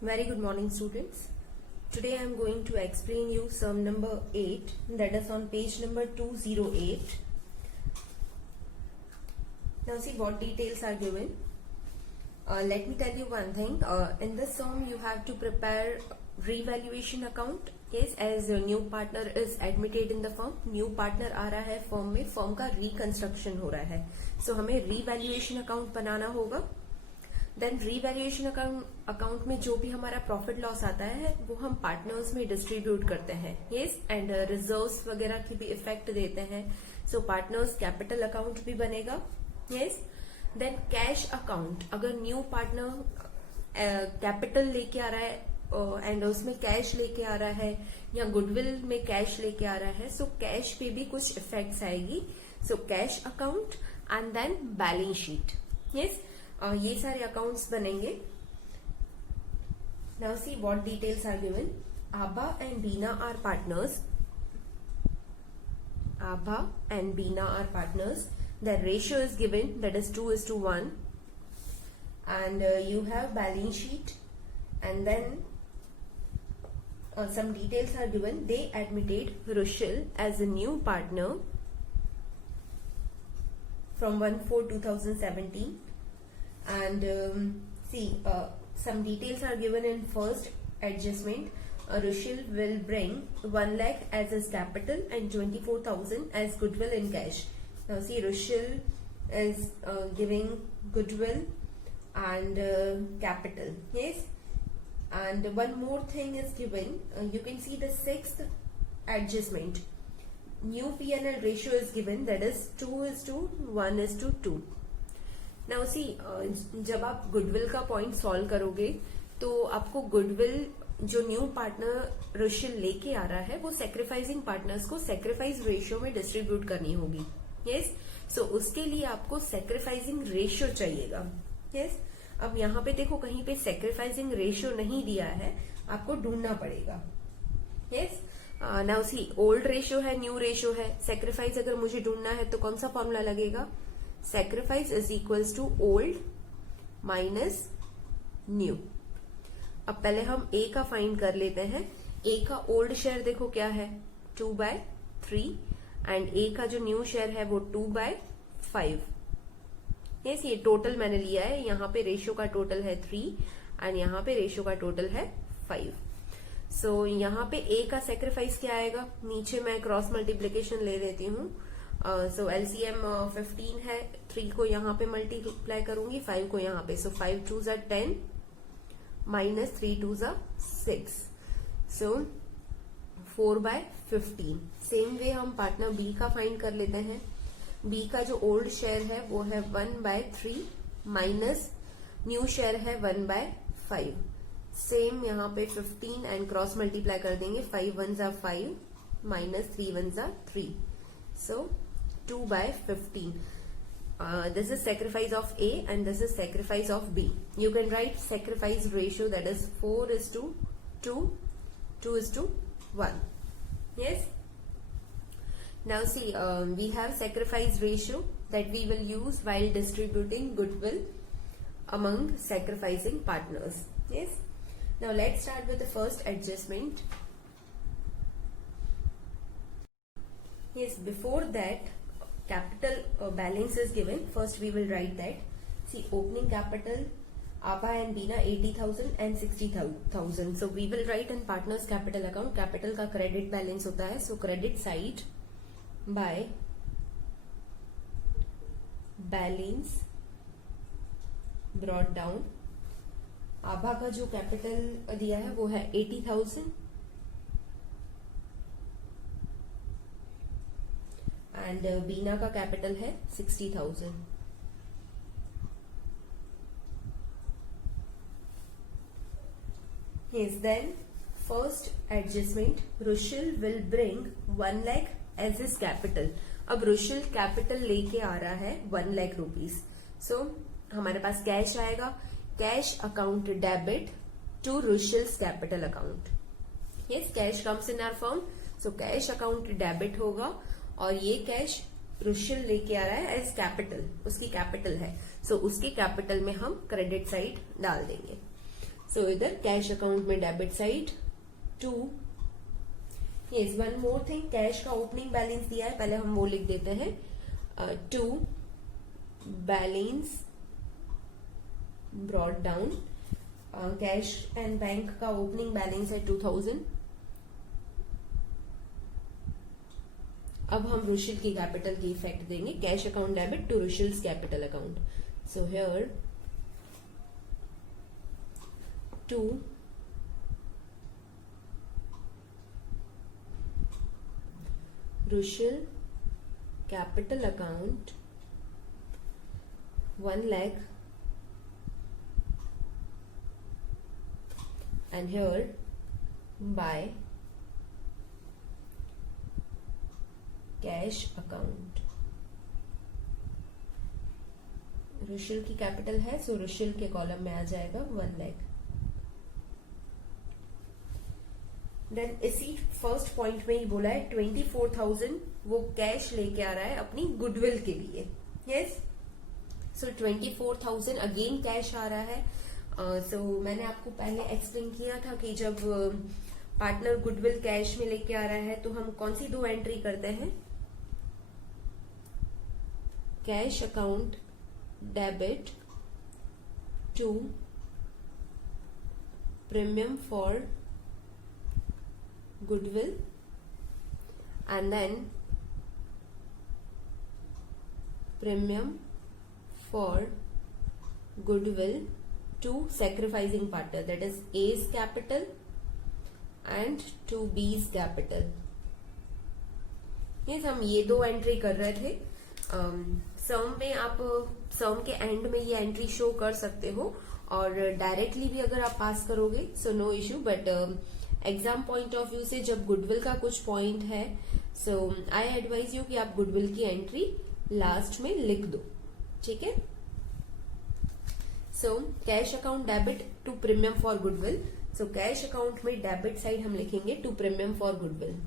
Very good morning, students. Today I am going to explain you sum number 8, that is on page number 208. Now see what details are given. Let me tell you one thing. In this sum you have to prepare revaluation account. Yes, as a new partner is admitted in the firm, new partner आ रहा है firm में, firm का reconstruction हो रहा है. So हमें revaluation account बनाना होगा. Then revaluation account में जो भी हमारा प्रॉफिट लॉस आता है वो हम पार्टनर्स में डिस्ट्रीब्यूट करते हैं. यस, एंड रिजर्व्स वगैरह की भी इफेक्ट देते हैं. सो पार्टनर्स कैपिटल अकाउंट भी बनेगा. यस, देन कैश अकाउंट, अगर न्यू पार्टनर कैपिटल लेके आ रहा है एंड उसमें कैश लेके आ रहा है या गुडविल में कैश लेके आ रहा है, सो कैश पे भी कुछ इफेक्ट्स आएगी. So cash account and then balance sheet. Yes, ये सारे अकाउंट्स बनेंगे. Now see what details are given. Abha and Bina are partners. Abha and Bina are partners. The ratio is given, that is 2:1. And you have balance sheet and then some details are given. They admitted Rushil as a new partner from 1/4/2017. And some details are given in first adjustment. Rushil will bring 1 lakh as his capital and 24,000 as goodwill in cash. Now see, Rushil is giving goodwill and capital. Yes, and one more thing is given. You can see the sixth adjustment. New P&L ratio is given, that is 2:1:2. Now see, जब आप goodwill का point solve करोगे तो आपको goodwill जो new partner Rushil लेके आ रहा है वो सेक्रीफाइसिंग पार्टनर्स को सेक्रीफाइस रेशियो में डिस्ट्रीब्यूट करनी होगी. यस, सो उसके लिए आपको सेक्रीफाइसिंग रेशियो चाहिएगा. यस, अब यहाँ पे देखो कहीं पे सेक्रीफाइसिंग रेशियो नहीं दिया है, आपको ढूंढना पड़ेगा. Yes, now see, old ratio है, न्यू रेशियो है. सेक्रीफाइस अगर मुझे ढूंढना है तो कौन सा फॉर्मूला लगेगा? Sacrifice is equals to old minus new. अब पहले हम A का फाइंड कर लेते हैं. A का ओल्ड शेयर देखो क्या है, 2/3, एंड A का जो न्यू शेयर है वो 2/5. यस, ये टोटल मैंने लिया है. यहाँ पे रेशियो का टोटल है 3 एंड यहाँ पे रेशियो का टोटल है 5. सो यहाँ पे A का सेक्रीफाइस क्या आएगा? नीचे मैं क्रॉस मल्टीप्लीकेशन ले लेती हूँ. सो LCM 15 है. 3 को यहाँ पे मल्टीप्लाई करूंगी, 5 को यहाँ पे. सो 5 2s are 10 minus 3 2s are 6. So 4/15. Same way हम पार्टनर B का फाइंड कर लेते हैं. B का जो ओल्ड शेयर है वो है 1/3 माइनस न्यू शेयर है 1/5. सेम यहाँ पे 15 एंड क्रॉस मल्टीप्लाई कर देंगे. 5 1s are 5 minus 3 1s are 3. So 2/15. This is sacrifice of A and this is sacrifice of B. You can write sacrifice ratio, that is 4:2, 2:1. Yes. Now see, we have sacrifice ratio that we will use while distributing goodwill among sacrificing partners. Yes. Now let's start with the first adjustment. Yes, before that capital balance is given. First we will write that. See, opening capital Abha and Beena 80,000 and 60,000. So we will write in partners capital account. Capital का credit balance होता है. So credit side by balance brought down. Abha का जो capital दिया है वो है 80,000 and बीना का कैपिटल है 60,000. Yes, then first adjustment, Rushil will bring 1 lakh as his capital. अब रुशिल कैपिटल लेके आ रहा है 1 लाख रुपीज. सो हमारे पास कैश आएगा. Cash account debit to Rushil's capital account. Yes, cash comes in our firm, so cash account debit होगा और ये कैश रुशिल लेके आ रहा है एज कैपिटल, उसकी कैपिटल है. सो उसकी कैपिटल में हम क्रेडिट साइड डाल देंगे. सो इधर कैश अकाउंट में debit side 2। Yes, one more thing, cash का ओपनिंग बैलेंस दिया है, पहले हम वो लिख देते हैं। 2 balance brought down. Cash and bank का ओपनिंग बैलेंस है 2000। अब हम रुशिल की कैपिटल की इफेक्ट देंगे, cash account debit to Rushil's capital account. So here 2 Rushil capital account 1 lakh, and here by cash account. Rushil की कैपिटल है, सो रुशिल के कॉलम में आ जाएगा 1 lakh। देन इसी फर्स्ट पॉइंट में ही बोला है 24,000 वो कैश लेके आ रहा है अपनी गुडविल के लिए। यस, सो 24,000 अगेन कैश आ रहा है। सो मैंने आपको पहले एक्सप्लेन किया था कि जब पार्टनर गुडविल कैश में लेके आ रहा है तो हम कौन सी 2 एंट्री करते हैं, cash account debit to premium for goodwill, and then premium for goodwill to sacrificing partner, that is A's capital and to B's capital। yes, हम ये 2 एंट्री कर रहे थे। सम में आप सम के एंड में ये एंट्री शो कर सकते हो और डायरेक्टली भी अगर आप पास करोगे so no issue, but exam point of view से जब गुडविल का कुछ पॉइंट है, सो आई एडवाइज यू कि आप गुडविल की एंट्री लास्ट में लिख दो, ठीक है। So cash account debit to premium for goodwill, so cash account में डेबिट साइड हम लिखेंगे to premium for goodwill.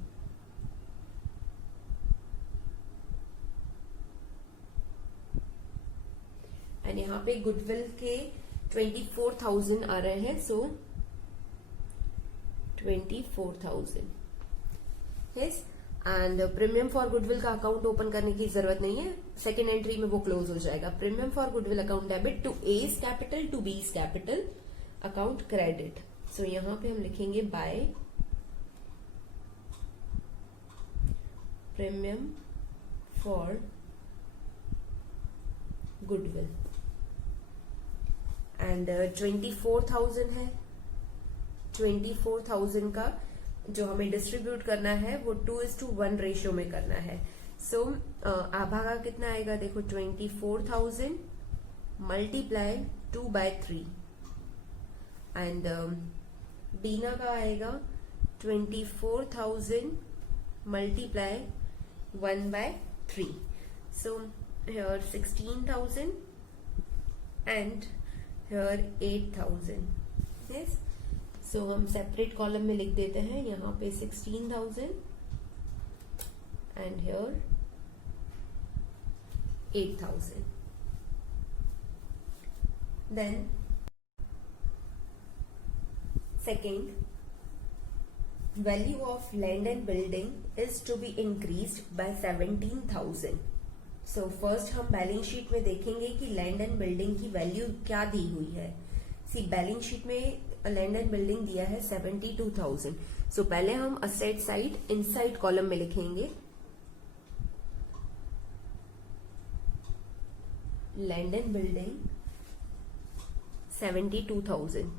And यहाँ पे गुडविल के 24,000 आ रहे हैं, so 24,000। Yes, and premium for goodwill का अकाउंट ओपन करने की जरूरत नहीं है, सेकेंड एंट्री में वो क्लोज हो जाएगा। Premium for goodwill account debit to A's capital to B's capital account credit. So यहां पे हम लिखेंगे by premium for goodwill. And 24,000 है, 24,000 का जो हमें डिस्ट्रीब्यूट करना है वो 2:1 रेशियो में करना है। सो आभा का कितना आएगा, देखो 24,000 मल्टीप्लाई 2/3 एंड बीना का आएगा 24,000 multiply 1/3। So here 16,000 and here 8,000। Yes, so हम सेपरेट कॉलम में लिख देते हैं, यहां पे 16,000 and here 8,000। Then second, value of land and building is to be increased by 17,000। So first हम बैलेंस शीट में देखेंगे कि लैंड एंड बिल्डिंग की वैल्यू क्या दी हुई है। सी बैलेंस शीट में लैंड एंड बिल्डिंग दिया है 72,000। सो पहले हम असेट साइड इनसाइड कॉलम में लिखेंगे लैंड एंड बिल्डिंग 72,000।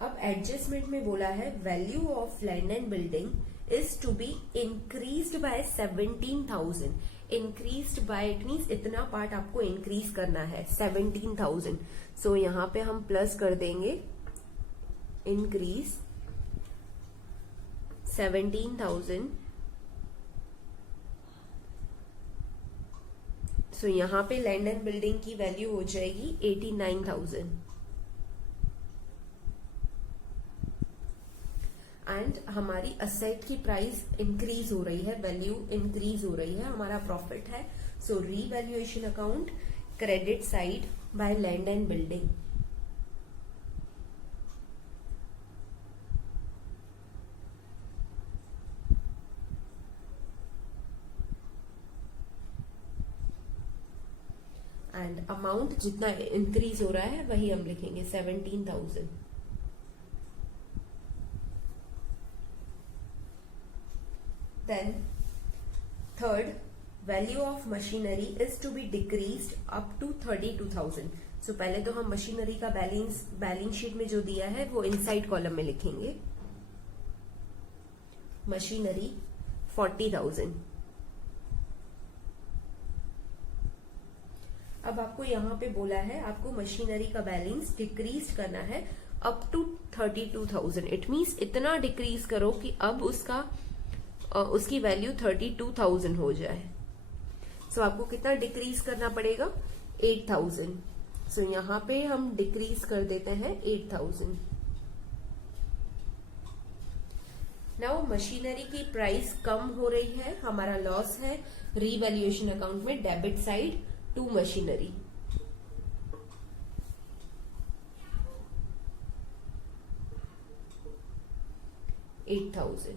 अब एडजस्टमेंट में बोला है value of land and building is to be increased by 17,000। Increased by it means इतना पार्ट आपको इंक्रीज करना है 17,000। सो यहां पे हम प्लस कर देंगे इंक्रीज 17,000। सो यहां पे लैंड एंड बिल्डिंग की वैल्यू हो जाएगी 89,000 एंड हमारी असेट की प्राइस इंक्रीज हो रही है, वैल्यू इंक्रीज हो रही है, हमारा प्रॉफिट है। So revaluation account, credit side by land and building. And amount जितना इंक्रीज हो रहा है वही हम लिखेंगे 17,000. Then third, value of machinery is to be decreased up to 32,000. So पहले तो हम मशीनरी का बैलेंस शीट में जो दिया है वो इनसाइड कॉलम में लिखेंगे. मशीनरी 40,000. अब आपको यहाँ पे बोला है आपको मशीनरी का बैलेंस डिक्रीज करना है अप टू 32,000. इट मीन्स इतना डिक्रीज करो कि अब उसकी वैल्यू 32,000 हो जाए. सो आपको कितना डिक्रीज करना पड़ेगा? 8,000. सो यहाँ पे हम डिक्रीज कर देते हैं 8,000. नाउ मशीनरी की प्राइस कम हो रही है, हमारा लॉस है. रीवैल्यूएशन अकाउंट में debit side to machinery. $8,000.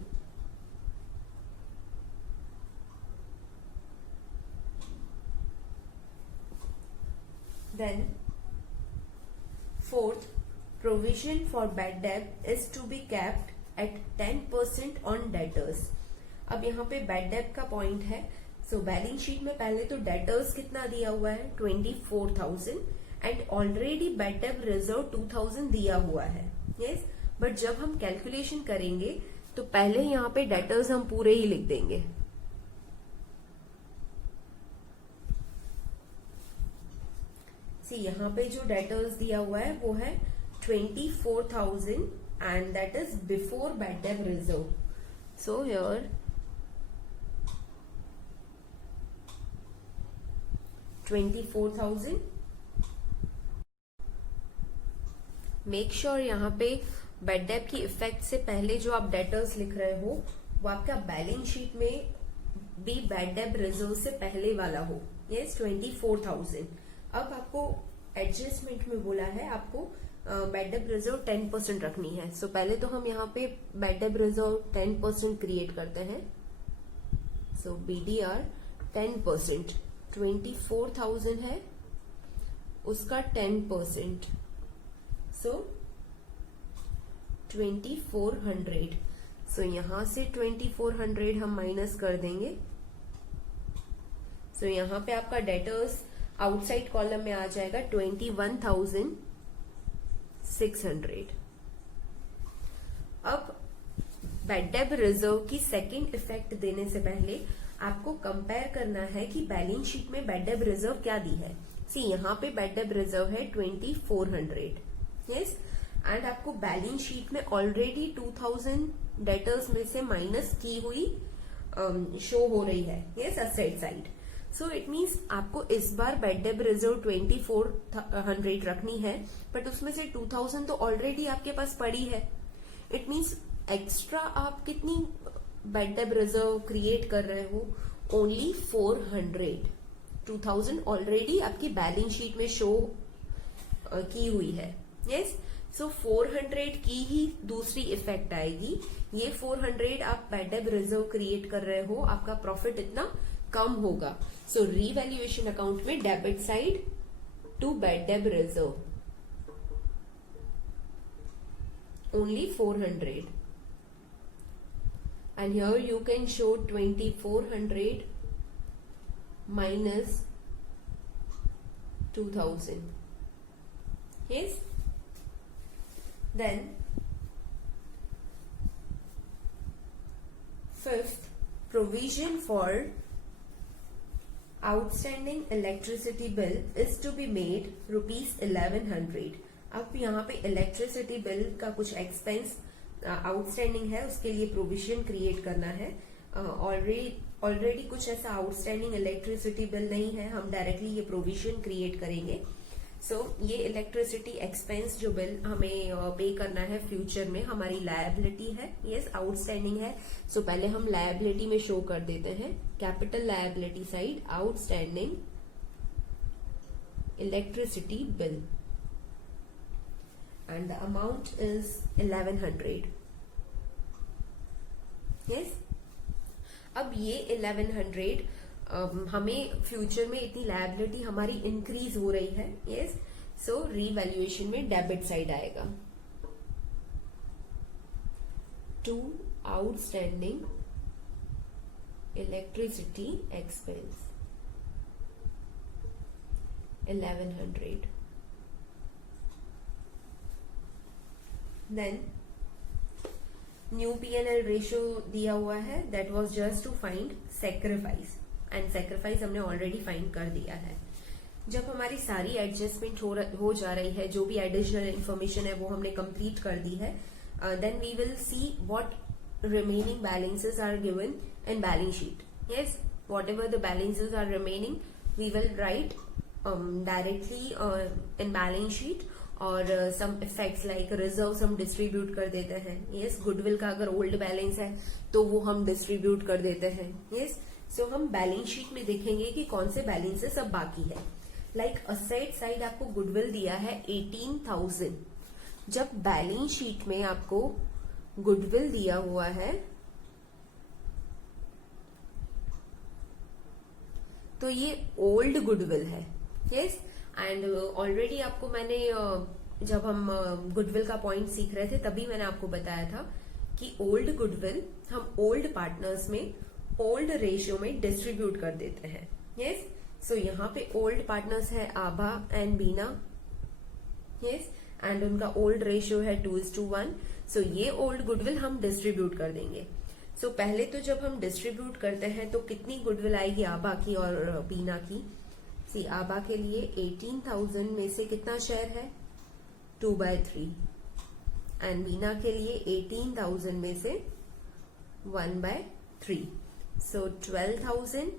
Then fourth, provision for bad debt is to be kept at 10% on debtors. अब यहाँ पे bad debt का पॉइंट है. सो बैलेंस शीट में पहले तो डेटर्स कितना दिया हुआ है? 24,000. And already bad debt reserve 2,000 दिया हुआ है. यस, बट जब हम कैलकुलेशन करेंगे तो पहले यहाँ पे डेटर्स हम पूरे ही लिख देंगे. सी यहाँ पे जो डेटर्स दिया हुआ है वो है 24,000 and that is before bad debt reserve. So here 24,000. Make sure यहाँ पे बैड डेट की इफेक्ट से पहले जो आप डेटर्स लिख रहे हो वो आपका बैलेंस शीट में भी बैड डेट रिजर्व से पहले वाला हो. यस, 24,000. अब आपको एडजस्टमेंट में बोला है आपको बैड डेट रिजर्व 10% रखनी है. सो पहले तो हम यहाँ पे बैड डेट रिजर्व 10% क्रिएट करते हैं. सो BDR 10%. 24,000 है, उसका 10%. सो 2,400. सो यहां से 2,400 हम माइनस कर देंगे. सो यहां पे आपका डेटर्स आउटसाइड कॉलम में आ जाएगा 21,600. अब बैड डेट रिजर्व की सेकेंड इफेक्ट देने से पहले आपको कंपेयर करना है कि बैलेंस शीट में बैड डेट रिजर्व क्या दी है. सी यहाँ पे बैड डेट रिजर्व है 2,400. यस, एंड आपको बैलेंस शीट में ऑलरेडी 2,000 डेटर्स में से माइनस की हुई शो हो रही है. Yes, asset side. So it means आपको इस बार बैड डेट रिजर्व 2,400 रखनी है, बट उसमें से 2,000 तो ऑलरेडी आपके पास पड़ी है. इट मीन्स एक्स्ट्रा आप कितनी बैड डेट रिजर्व क्रिएट कर रहे हो? ओनली 400. 2,000 ऑलरेडी आपकी बैलेंस शीट में शो की हुई है. यस, सो 400 की ही दूसरी इफेक्ट आएगी. ये 400 आप बैड डेट रिजर्व क्रिएट कर रहे हो, आपका प्रॉफिट इतना कम होगा. सो रीवैल्यूएशन अकाउंट में debit side to bad debt reserve only 400. And here you can show 2,400 minus 2,000. Yes. Then fifth, provision for outstanding electricity bill is to be made ₹1,100. अब यहाँ पे इलेक्ट्रिसिटी बिल का कुछ expense outstanding है, उसके लिए provision create करना है. ऑलरेडी कुछ ऐसा आउटस्टैंडिंग इलेक्ट्रिसिटी बिल नहीं है, हम डायरेक्टली ये प्रोविजन क्रिएट करेंगे. सो ये इलेक्ट्रिसिटी एक्सपेंस जो बिल हमें पे करना है फ्यूचर में, हमारी लायबिलिटी है, यस आउटस्टैंडिंग है. सो पहले हम लायबिलिटी में शो कर देते हैं, capital liability side outstanding electricity bill and the amount is 1100. yes अब ये 1100 हमें फ्यूचर में इतनी लायबिलिटी हमारी इंक्रीज हो रही है. यस सो रीवैल्यूएशन में डेबिट साइड आएगा. To outstanding electricity expense 1100. Then new P&L ratio दिया हुआ है, that was just to find sacrifice, and sacrifice हमने ऑलरेडी फाइंड कर दिया है. जब हमारी सारी एडजस्टमेंट हो जा रही है, जो भी एडिशनल इंफॉर्मेशन है वो हमने कंप्लीट कर दी है, then we will see what remaining balances are given in balance sheet. Yes whatever the balances are remaining we will write directly in balance sheet, और सम इफेक्ट्स लाइक रिजर्व्स हम distribute कर देते हैं. Yes goodwill का अगर old balance है तो वो हम डिस्ट्रीब्यूट कर देते हैं. यस सो हम बैलेंस शीट में देखेंगे कि कौन से बैलेंसेस अब बाकी है. लाइक असेट साइड आपको गुडविल दिया है 18,000. जब बैलेंस शीट में आपको गुडविल दिया हुआ है तो ये ओल्ड गुडविल है. यस एंड ऑलरेडी आपको मैंने जब हम गुडविल का पॉइंट सीख रहे थे तभी मैंने आपको बताया था कि ओल्ड गुडविल हम ओल्ड पार्टनर्स में ओल्ड रेशियो में डिस्ट्रीब्यूट कर देते हैं. यस सो यहाँ पे ओल्ड पार्टनर्स है आभा एंड बीना. यस एंड उनका ओल्ड रेशियो है 2:1. सो ये ओल्ड गुडविल हम डिस्ट्रीब्यूट कर देंगे. सो पहले तो जब हम डिस्ट्रीब्यूट करते हैं तो कितनी गुडविल आएगी आभा की और बीना की. आभा के लिए 18,000 में से कितना शेयर है 2/3, एंड बीना के लिए 18,000 में से 1/3. सो 12,000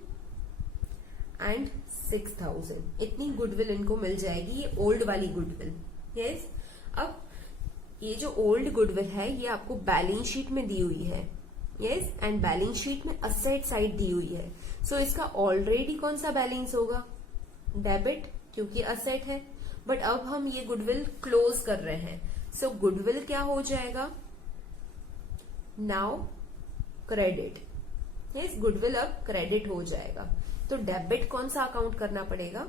एंड 6,000 इतनी गुडविल इनको मिल जाएगी, ये ओल्ड वाली गुडविल. यस अब ये जो ओल्ड गुडविल है ये आपको बैलेंस शीट में दी हुई है. यस एंड बैलेंस शीट में असेट साइड दी हुई है. सो इसका ऑलरेडी कौन सा बैलेंस होगा डेबिट, क्योंकि असेट है. बट अब हम ये गुडविल क्लोज कर रहे हैं. सो गुडविल क्या हो जाएगा नाउ क्रेडिट. यस गुडविल अब क्रेडिट हो जाएगा. तो डेबिट कौन सा अकाउंट करना पड़ेगा,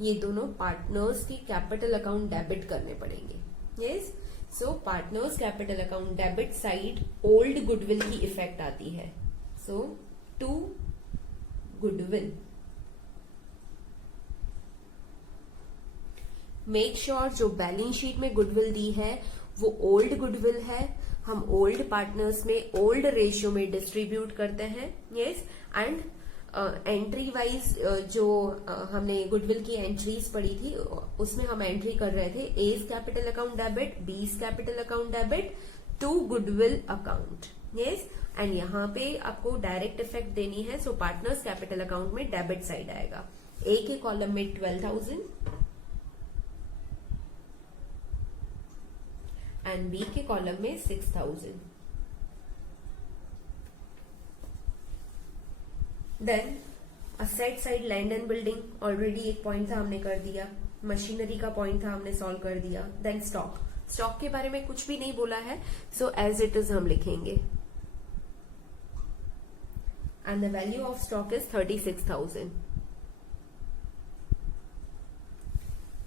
ये दोनों पार्टनर्स की कैपिटल अकाउंट डेबिट करने पड़ेंगे. Yes so partners capital account debit side old goodwill की इफेक्ट आती है. सो टू गुडविल मेक श्योर जो बैलेंस शीट में गुडविल दी है वो ओल्ड गुडविल है. हम ओल्ड पार्टनर्स में ओल्ड रेशियो में डिस्ट्रीब्यूट करते हैं. यस एंड एंट्री वाइज जो हमने गुडविल की एंट्रीज पढ़ी थी उसमें हम एंट्री कर रहे थे as capital account debit, B's capital account debit to goodwill account. Yes and यहाँ पे आपको डायरेक्ट इफेक्ट देनी है. सो पार्टनर्स कैपिटल अकाउंट में डेबिट साइड आएगा. ए के कॉलम में 12,000 एंड बी के कॉलम में 6,000. Then asset side land and building already एक पॉइंट था हमने कर दिया, मशीनरी का पॉइंट था हमने सॉल्व कर दिया. देन स्टॉक के बारे में कुछ भी नहीं बोला है. सो एज इट इज हम लिखेंगे and the value of stock is 36,000.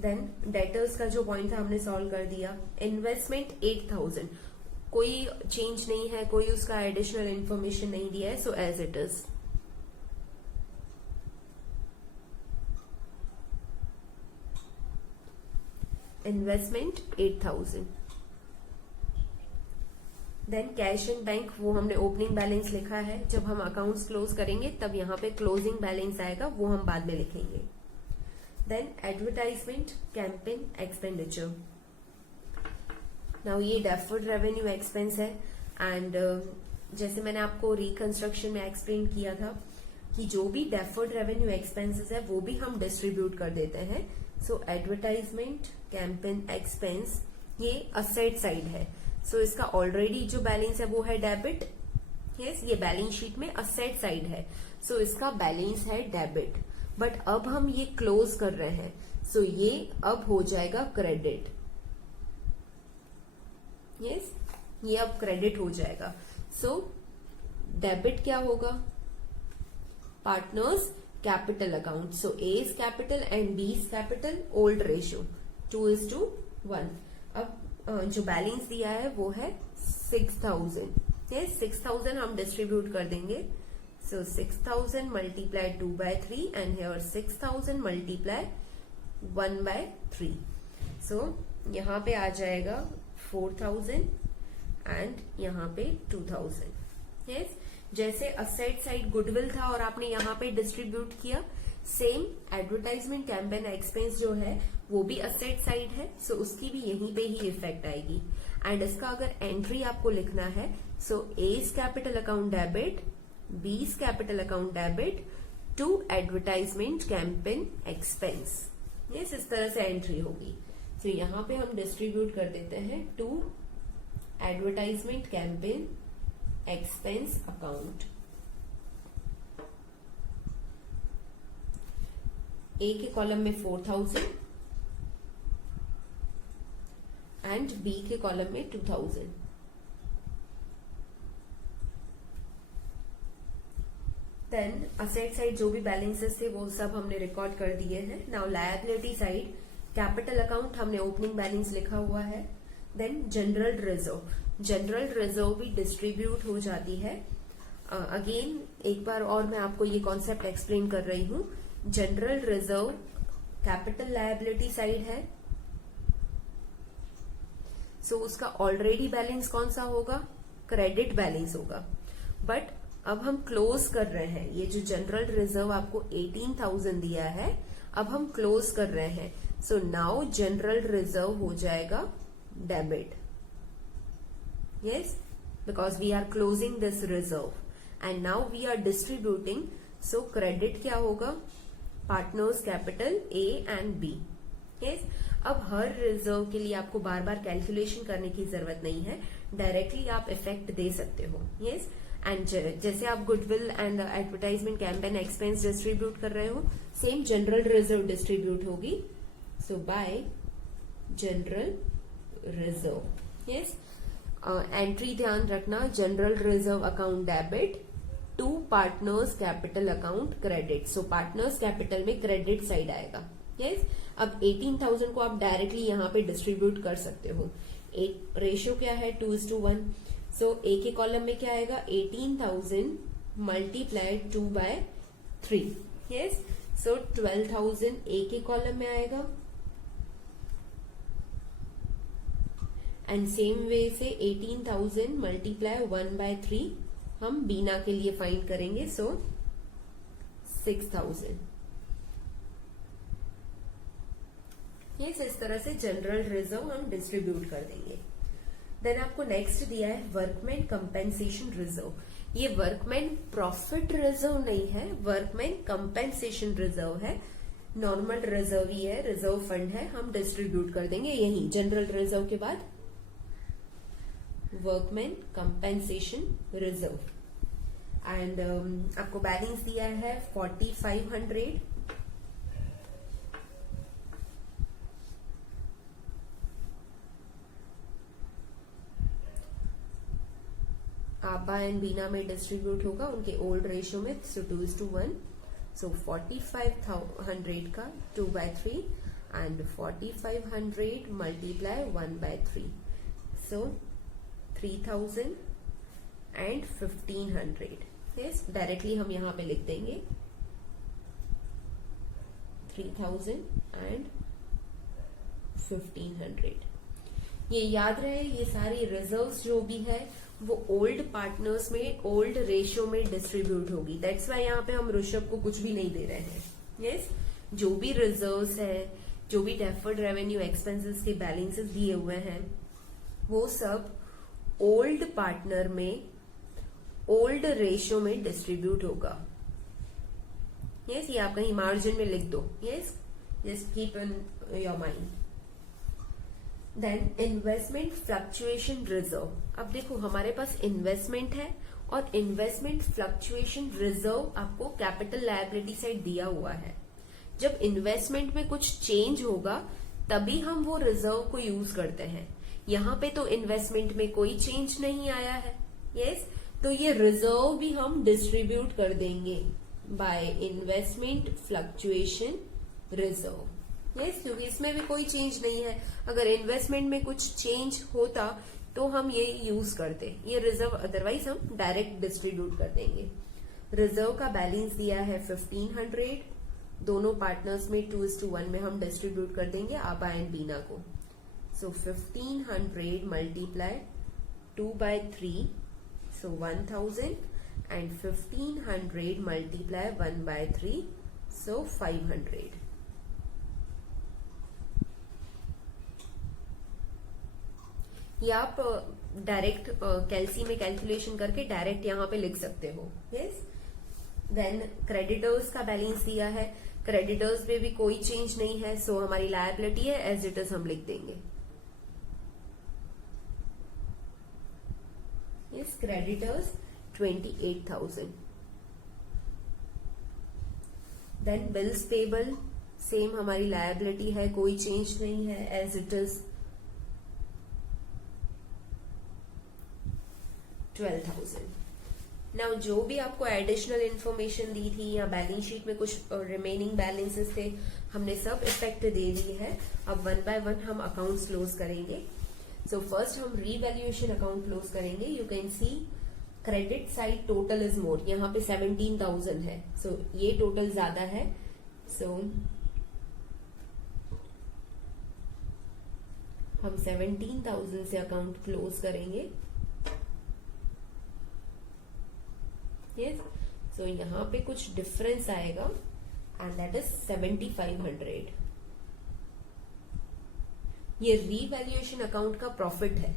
Then debtors का जो पॉइंट था हमने सॉल्व कर दिया. इन्वेस्टमेंट 8,000, कोई चेंज नहीं है, कोई उसका एडिशनल इंफॉर्मेशन नहीं दिया है. So as it is. Investment 8,000. Then cash in bank वो हमने ओपनिंग बैलेंस लिखा है. जब हम अकाउंट्स क्लोज करेंगे तब यहाँ पे क्लोजिंग बैलेंस आएगा, वो हम बाद में लिखेंगे. Then advertisement campaign expenditure. Now ये डेफर्ड रेवेन्यू एक्सपेंस है एंड जैसे मैंने आपको रिकंस्ट्रक्शन में एक्सप्लेन किया था कि जो भी डेफर्ड रेवेन्यू एक्सपेंसेस है वो भी हम डिस्ट्रीब्यूट कर देते हैं. सो एडवर्टाइजमेंट कैंपेन एक्सपेंस ये असेट साइड है. सो इसका ऑलरेडी जो बैलेंस है वो है डेबिट. यस, ये बैलेंस शीट में असेट साइड है. सो इसका बैलेंस है डेबिट. बट अब हम ये क्लोज कर रहे हैं. सो ये अब हो जाएगा क्रेडिट. यस, ये अब क्रेडिट हो जाएगा. सो डेबिट क्या होगा? Partners capital account. So A is capital and B is capital. Old ratio 2:1. अब जो बैलेंस दिया है वो है 6,000. ये 6,000 हम डिस्ट्रीब्यूट कर देंगे. सो 6,000 मल्टीप्लाई 2/3 एंड हियर 6,000 मल्टीप्लाई 1/3. सो यहां पे आ जाएगा 4,000 एंड यहां पे 2,000. यस, जैसे असेट साइड गुडविल था और आपने यहां पे डिस्ट्रीब्यूट किया, सेम एडवर्टाइजमेंट कैंपेन एक्सपेंस जो है वो भी असेट साइड है. सो उसकी भी यहीं पे ही इफेक्ट आएगी. एंड इसका अगर एंट्री आपको लिखना है, so A is capital account debit, B is capital account debit to advertisement campaign expense. Yes, इस तरह से एंट्री होगी. सो यहां पे हम डिस्ट्रीब्यूट कर देते हैं to advertisement campaign expense account. A के कॉलम में 4,000 एंड बी के कॉलम में 2,000. देन असेट साइड जो भी बैलेंसेस थे वो सब हमने रिकॉर्ड कर दिए हैं. Now liability side capital account हमने ओपनिंग बैलेंस लिखा हुआ है. देन जनरल रिजर्व भी डिस्ट्रीब्यूट हो जाती है. अगेन एक बार और मैं आपको ये कॉन्सेप्ट एक्सप्लेन कर रही हूं. General reserve capital liability side है. सो उसका ऑलरेडी बैलेंस कौन सा होगा? क्रेडिट बैलेंस होगा. बट अब हम क्लोज कर रहे हैं. ये जो जनरल रिजर्व आपको 18,000 दिया है, अब हम क्लोज कर रहे हैं. सो नाउ जनरल रिजर्व हो जाएगा debit. Yes, because we are closing this reserve and now we are distributing. So credit क्या होगा? Partners capital A and B. Yes, अब हर रिजर्व के लिए आपको बार बार कैलकुलेशन करने की जरूरत नहीं है. डायरेक्टली आप इफेक्ट दे सकते हो. यस, एंड जैसे आप goodwill and advertisement campaign expense distribute कर रहे हो, सेम जनरल रिजर्व डिस्ट्रीब्यूट होगी. So by general reserve. Yes, entry ध्यान रखना, general reserve account debit to partners capital account credit. So partners capital में क्रेडिट साइड आएगा. यस, अब 18,000 को आप डायरेक्टली यहां पे डिस्ट्रीब्यूट कर सकते हो. एक रेशियो क्या है? 2:1. सो ए के कॉलम में क्या आएगा? 18,000 मल्टीप्लाई 2/3. यस, सो 12,000 ए के कॉलम में आएगा. एंड सेम वे से 18,000 मल्टीप्लाई 1/3 हम बीना के लिए फाइंड करेंगे. सो 6,000. इस तरह से जनरल रिजर्व हम डिस्ट्रीब्यूट कर देंगे. देन आपको नेक्स्ट दिया है वर्कमैन कंपेंसेशन रिजर्व. ये वर्कमैन प्रॉफिट रिजर्व नहीं है, वर्कमैन कंपेंसेशन रिजर्व है. नॉर्मल रिजर्व ही है, रिजर्व फंड है, हम डिस्ट्रीब्यूट कर देंगे यही जनरल रिजर्व के बाद. वर्कमैन कंपेंसेशन रिजर्व एंड आपको बैलेंस दिया है 4,500. आबा एंड बीना में डिस्ट्रीब्यूट होगा उनके ओल्ड रेशियो में. सो 2:1. सो 4,500 का 2/3 and 4,500 multiply 1/3. So 3,000 and 1,500. Yes, directly हम यहां पे लिख देंगे 3,000 एंड 1,500. ये याद रहे, ये सारी रिजर्व्स जो भी है वो ओल्ड पार्टनर्स में ओल्ड रेशियो में डिस्ट्रीब्यूट होगी. दैट्स वाई यहाँ पे हम ऋषभ को कुछ भी नहीं दे रहे हैं. यस, जो भी रिजर्व्स है, जो भी डेफर्ड रेवेन्यू एक्सपेंसेस के बैलेंसेस दिए हुए हैं, वो सब ओल्ड पार्टनर में ओल्ड रेशियो में डिस्ट्रीब्यूट होगा. यस, ये आप कहीं मार्जिन में लिख दो. Yes, just keep in your mind. Then investment fluctuation reserve. अब देखो हमारे पास इन्वेस्टमेंट है और इन्वेस्टमेंट फ्लक्चुएशन रिजर्व आपको कैपिटल लायबिलिटी साइड दिया हुआ है. जब इन्वेस्टमेंट में कुछ चेंज होगा तभी हम वो रिजर्व को यूज करते हैं. यहाँ पे तो इन्वेस्टमेंट में कोई चेंज नहीं आया है. यस, तो ये रिजर्व भी हम डिस्ट्रीब्यूट कर देंगे by investment fluctuation reserve. Yes, क्योंकि इसमें भी कोई चेंज नहीं है. अगर इन्वेस्टमेंट में कुछ चेंज होता तो हम ये यूज करते, ये रिजर्व अदरवाइज हम डायरेक्ट डिस्ट्रीब्यूट कर देंगे. रिजर्व का बैलेंस दिया है 1500. दोनों पार्टनर्स में 2:1 में हम डिस्ट्रीब्यूट कर देंगे आबा एंड बीना को. सो 1500 multiply 2/3, so 1000, and 1500 multiply 1/3, so 500. ये आप डायरेक्ट कैलसी में कैलकुलेशन करके डायरेक्ट यहाँ पे लिख सकते हो. यस. देन क्रेडिटर्स का बैलेंस दिया है. क्रेडिटर्स में भी कोई चेंज नहीं है, सो हमारी लायबिलिटी है एज इट इज हम लिख देंगे. Yes, creditors 28,000. Then bills payable same हमारी लायबिलिटी है, कोई चेंज नहीं है, एज इट इज 12,000. नाउ जो भी आपको एडिशनल इंफॉर्मेशन दी थी या बैलेंस शीट में कुछ रिमेनिंग बैलेंसेस थे, हमने सब इफेक्ट दे दी है. अब 1 by 1 हम अकाउंट्स क्लोज करेंगे. सो फर्स्ट हम रीवैल्यूएशन अकाउंट क्लोज करेंगे. You can see credit side total is more. यहाँ पे 17,000 है, सो ये टोटल ज्यादा है. सो हम 17,000 से अकाउंट क्लोज करेंगे. यस, सो यहाँ पे कुछ डिफरेंस आएगा एंड दैट इज 7,500. ये रीवैल्यूएशन अकाउंट का प्रॉफिट है.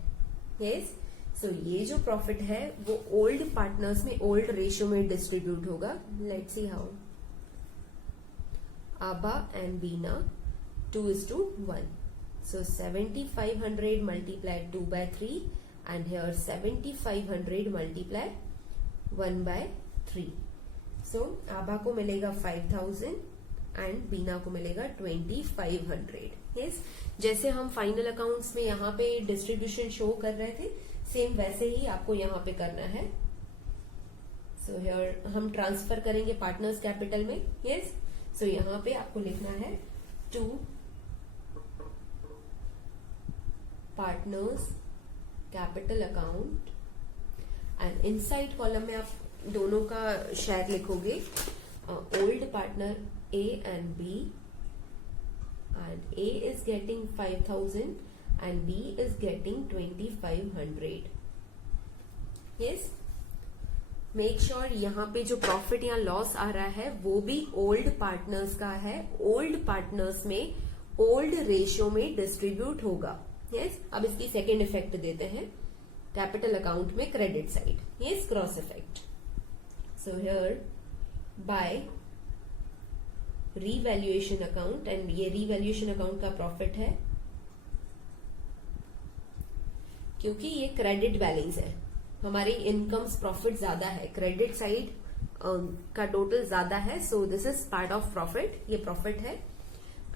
यस, सो ये जो प्रॉफिट है वो ओल्ड पार्टनर्स में ओल्ड रेशियो में डिस्ट्रीब्यूट होगा. Let's see how. आबा and Bina 2:1. So 7,500 multiplied 2/3 and here 7,500 multiply 1/3. So आबा को मिलेगा 5,000 एंड बीना को मिलेगा 2,500. यस, जैसे हम फाइनल अकाउंट्स में यहाँ पे डिस्ट्रीब्यूशन शो कर रहे थे सेम वैसे ही आपको यहाँ पे करना है. सो हियर हम ट्रांसफर करेंगे पार्टनर्स कैपिटल में. यस, सो यहाँ पे आपको लिखना है 2 partners capital account and inside column में आप दोनों का शेयर लिखोगे. Old partner A and B, and A is getting 5,000 and B is getting 2,500. Yes, make sure यहाँ पे जो प्रॉफिट या लॉस आ रहा है वो भी ओल्ड पार्टनर्स का है. ओल्ड पार्टनर्स में ओल्ड रेशियो में डिस्ट्रीब्यूट होगा. यस, अब इसकी सेकेंड इफेक्ट देते हैं कैपिटल अकाउंट में credit side. Yes, cross effect. So here bye revaluation account and ये रीवैल्यूएशन अकाउंट का प्रॉफिट है क्योंकि ये क्रेडिट बैलेंस है. हमारी इनकम्स प्रॉफिट ज्यादा है, क्रेडिट साइड का टोटल ज्यादा है. So this is part of profit, ये प्रॉफिट है.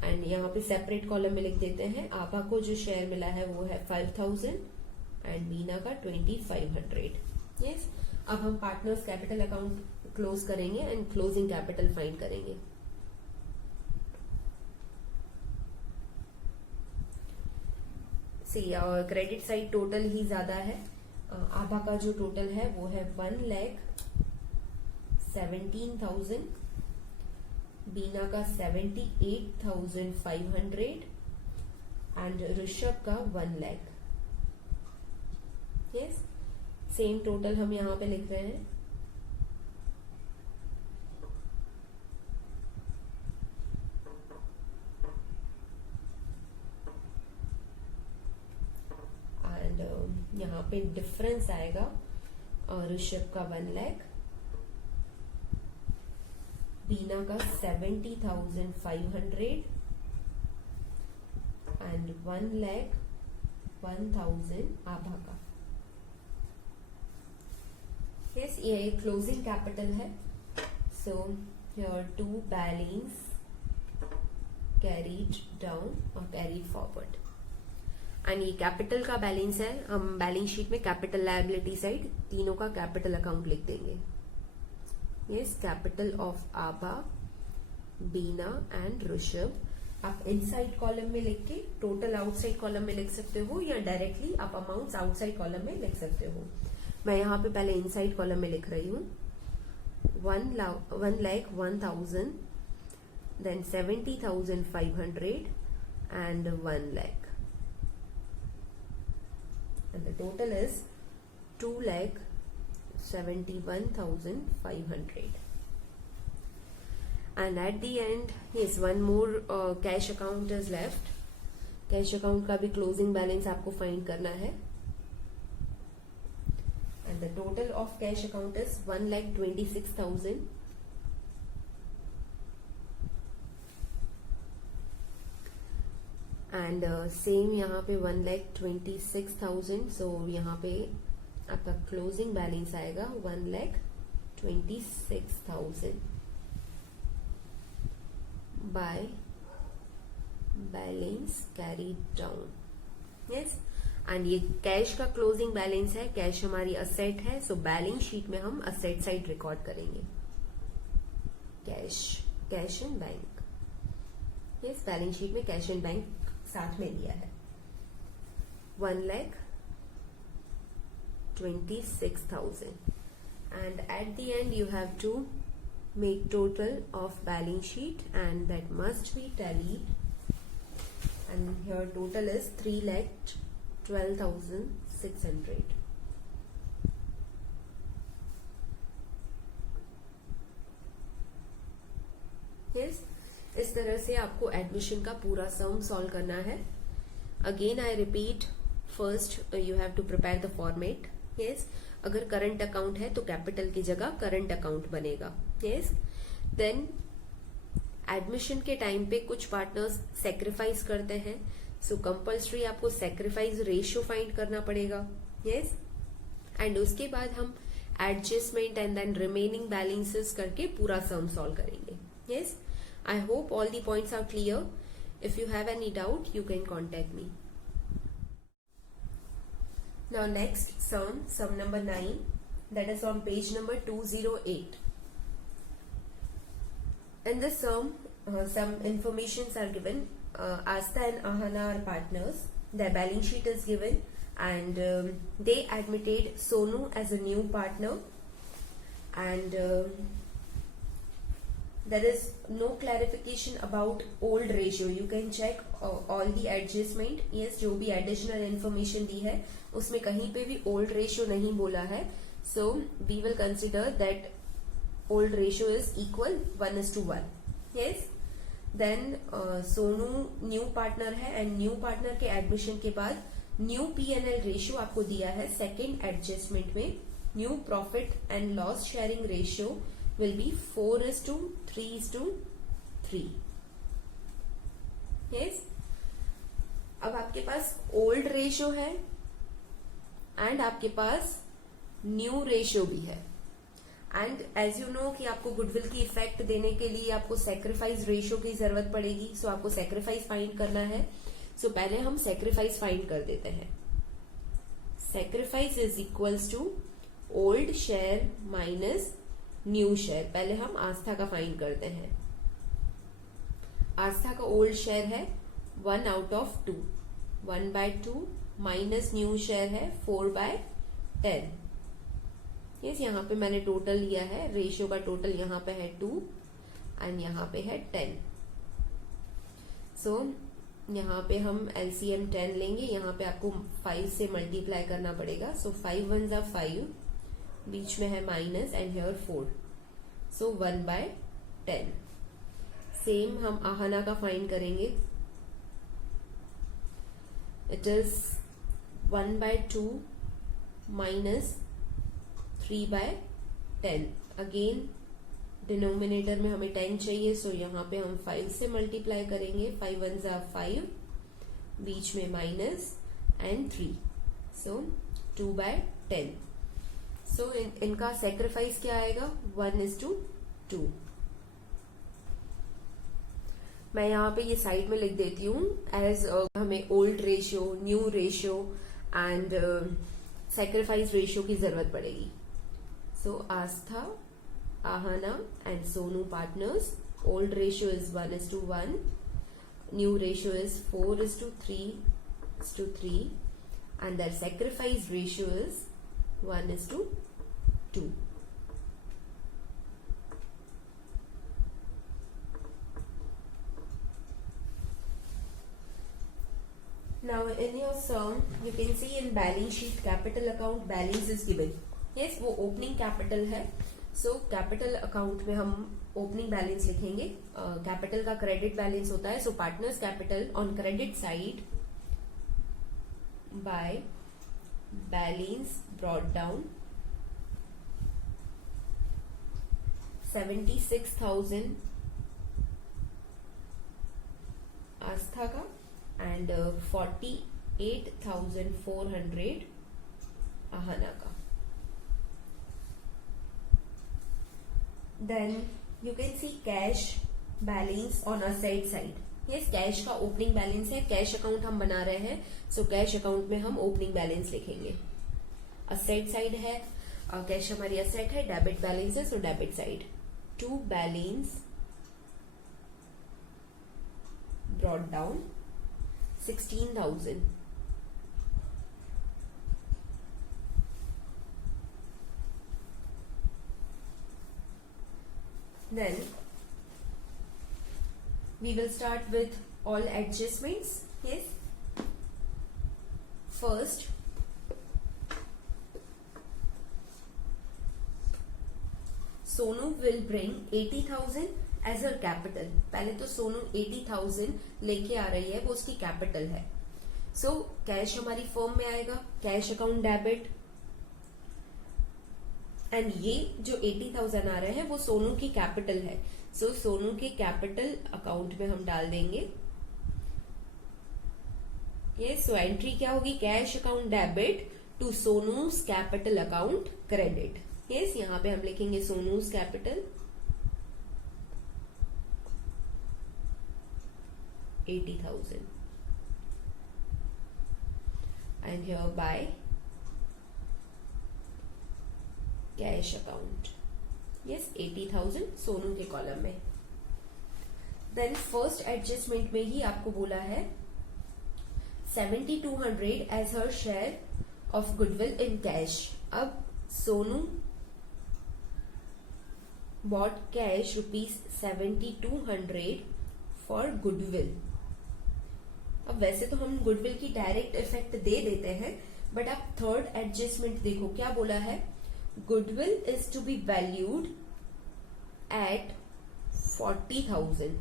एंड यहाँ पे सेपरेट कॉलम में लिख देते हैं आबा को जो शेयर मिला है वो है 5,000 एंड बीना का 2,500. यस, अब हम पार्टनर्स कैपिटल अकाउंट क्लोज करेंगे एंड क्लोजिंग कैपिटल फाइंड करेंगे. सी क्रेडिट साइड टोटल ही ज्यादा है. आबा का जो टोटल है वो है 1,17,000, बीना का 78,500 एंड ऋषभ का 1 लाख. यस, सेम टोटल हम यहाँ पे लिख रहे हैं. यहाँ पे डिफरेंस आएगा ऋषभ का 1 लाख, बीना का 70,500 एंड 1,01,000 आभा का। यस, ये एक क्लोजिंग कैपिटल है। So your to balance carried down और कैरीड फॉरवर्ड। एंड ये कैपिटल का बैलेंस है। हम बैलेंस शीट में कैपिटल लायबिलिटी साइड तीनों का कैपिटल अकाउंट लिख देंगे। Yes, capital of Abha, Bina and Rishabh आप इनसाइड कॉलम में लिख के टोटल आउटसाइड कॉलम में लिख सकते हो, या डायरेक्टली आप अमाउंट्स आउटसाइड कॉलम में लिख सकते हो। मैं यहाँ पे पहले इनसाइड कॉलम में लिख रही हूँ 1,01,000, then 70,500 and 1 lakh, and the total is 2,71,500. And at the end, yes, one more cash account is left. Cash account का भी क्लोजिंग बैलेंस आपको फाइंड करना है। And the total of cash account is 1,26,000. And same यहाँ पे 1,26,000। सो यहाँ पे आपका क्लोजिंग बैलेंस आएगा 1,26,000 by balance carried down. Yes, and ये कैश का क्लोजिंग बैलेंस है। कैश हमारी असेट है, सो बैलेंस शीट में हम असेट साइड रिकॉर्ड करेंगे cash and bank. Yes, balance sheet में कैश एंड बैंक साथ में दिया है। 1,26,000 and at the end you have to make total of balance sheet and that must be tallied, and here total is 3,12,600. yes, इस तरह से आपको admission का पूरा सम सॉल्व करना है। Again I repeat, first you have to prepare the format. Yes, अगर current account है तो कैपिटल की जगह करंट अकाउंट बनेगा। यस, देन एडमिशन के टाइम पे कुछ पार्टनर्स सेक्रीफाइस करते हैं, सो कंपल्सरी आपको सेक्रीफाइस रेशियो फाइंड करना पड़ेगा। यस, एंड उसके बाद हम adjustment and then remaining balances करके पूरा सम सॉल्व करेंगे। Yes, I hope all the points are clear. If you have any doubt, you can contact me. Now next sum number 9, that is on page number 208. In this sum, some informations are given. Asta and Ahana are partners. Their balance sheet is given, and they admitted Sonu as a new partner, and there is no clarification about old ratio. You can check all the adjustment. Yes, जो भी additional information दी है उसमें कहीं पे भी old ratio नहीं बोला है, so we will consider that old ratio is equal 1:1. Yes, then Sonu new partner है, एंड न्यू पार्टनर के एडमिशन के बाद न्यू P&L रेशियो आपको दिया है सेकेंड एडजस्टमेंट में। New profit and loss sharing ratio will be 4:3:3. yes, अब आपके पास ओल्ड रेशियो है एंड आपके पास न्यू रेशियो भी है, एंड एज यू नो कि आपको गुडविल की इफेक्ट देने के लिए आपको सेक्रीफाइस रेशियो की जरूरत पड़ेगी। सो आपको सेक्रीफाइस फाइंड करना है। सो पहले हम सेक्रीफाइस फाइंड कर देते हैं। Sacrifice is equals to old share minus new share. पहले हम आस्था का फाइंड करते हैं। आस्था का ओल्ड शेयर है 1/2, 1/2 माइनस न्यू शेयर है 4/10। यस, यहाँ पे मैंने टोटल लिया है, रेशियो का टोटल यहाँ पे है 2 एंड यहाँ पे है 10। सो यहाँ पे हम LCM 10 लेंगे। यहाँ पे आपको 5 से मल्टीप्लाई करना पड़ेगा। सो 5 1s are 5, बीच में है minus and here 4, so 1/10। Same हम आहना का फाइंड करेंगे। It is 1/2 minus 3/10। Again denominator में हमें 10 चाहिए, सो यहाँ पे हम 5 से मल्टीप्लाई करेंगे। 5 1 ज़ा 5, बीच में माइनस एंड 3, सो 2/10। सो इनका सेक्रीफाइस क्या आएगा, 1:2। मैं यहाँ पे ये साइड में लिख देती हूँ एज हमें old ratio, new ratio and sacrifice ratio की जरूरत पड़ेगी। सो आस्था, Ahana and Sonu partners, old ratio is 1:1, new ratio is 4:3, and their sacrifice ratio is 1:2. Now in your sum you can see in balance sheet capital account balance is given. Yes, वो opening capital है। So capital account में हम opening balance लिखेंगे। Capital का credit balance होता है। So partners capital on credit side by balance brought down 76,000 Astha का and 48,400 Aahana का। Then you can see cash balance on asset side. Yes, cash का ओपनिंग बैलेंस है। कैश अकाउंट हम बना रहे हैं, सो कैश अकाउंट में हम ओपनिंग बैलेंस लिखेंगे। असेट साइड है, कैश हमारी असेट है, डेबिट बैलेंस है, so debit side to balance brought down 16,000। Then we will start with all adjustments. Yes, first Sonu will bring 80,000 as her capital. पहले तो सोनू 80,000 लेके आ रही है, वो उसकी कैपिटल है। सो कैश हमारी फर्म में आएगा, कैश अकाउंट डेबिट, एंड ये जो 80,000 आ रहे हैं वो सोनू की कैपिटल है। सो सोनू के कैपिटल अकाउंट में हम डाल देंगे। ये सो एंट्री क्या होगी, cash account debit to Sonu's capital account credit. Yes, यहां पे हम लिखेंगे Sonu's capital 80,000 and here by cash account. Yes, 80,000 Sonu के कॉलम में। देन फर्स्ट एडजस्टमेंट में ही आपको बोला है 7,200 as her share of goodwill in cash. अब Sonu bought cash ₹7,200 for goodwill. अब वैसे तो हम गुडविल की डायरेक्ट इफेक्ट दे देते हैं, बट आप थर्ड एडजस्टमेंट देखो क्या बोला है, goodwill is to be valued at 40,000।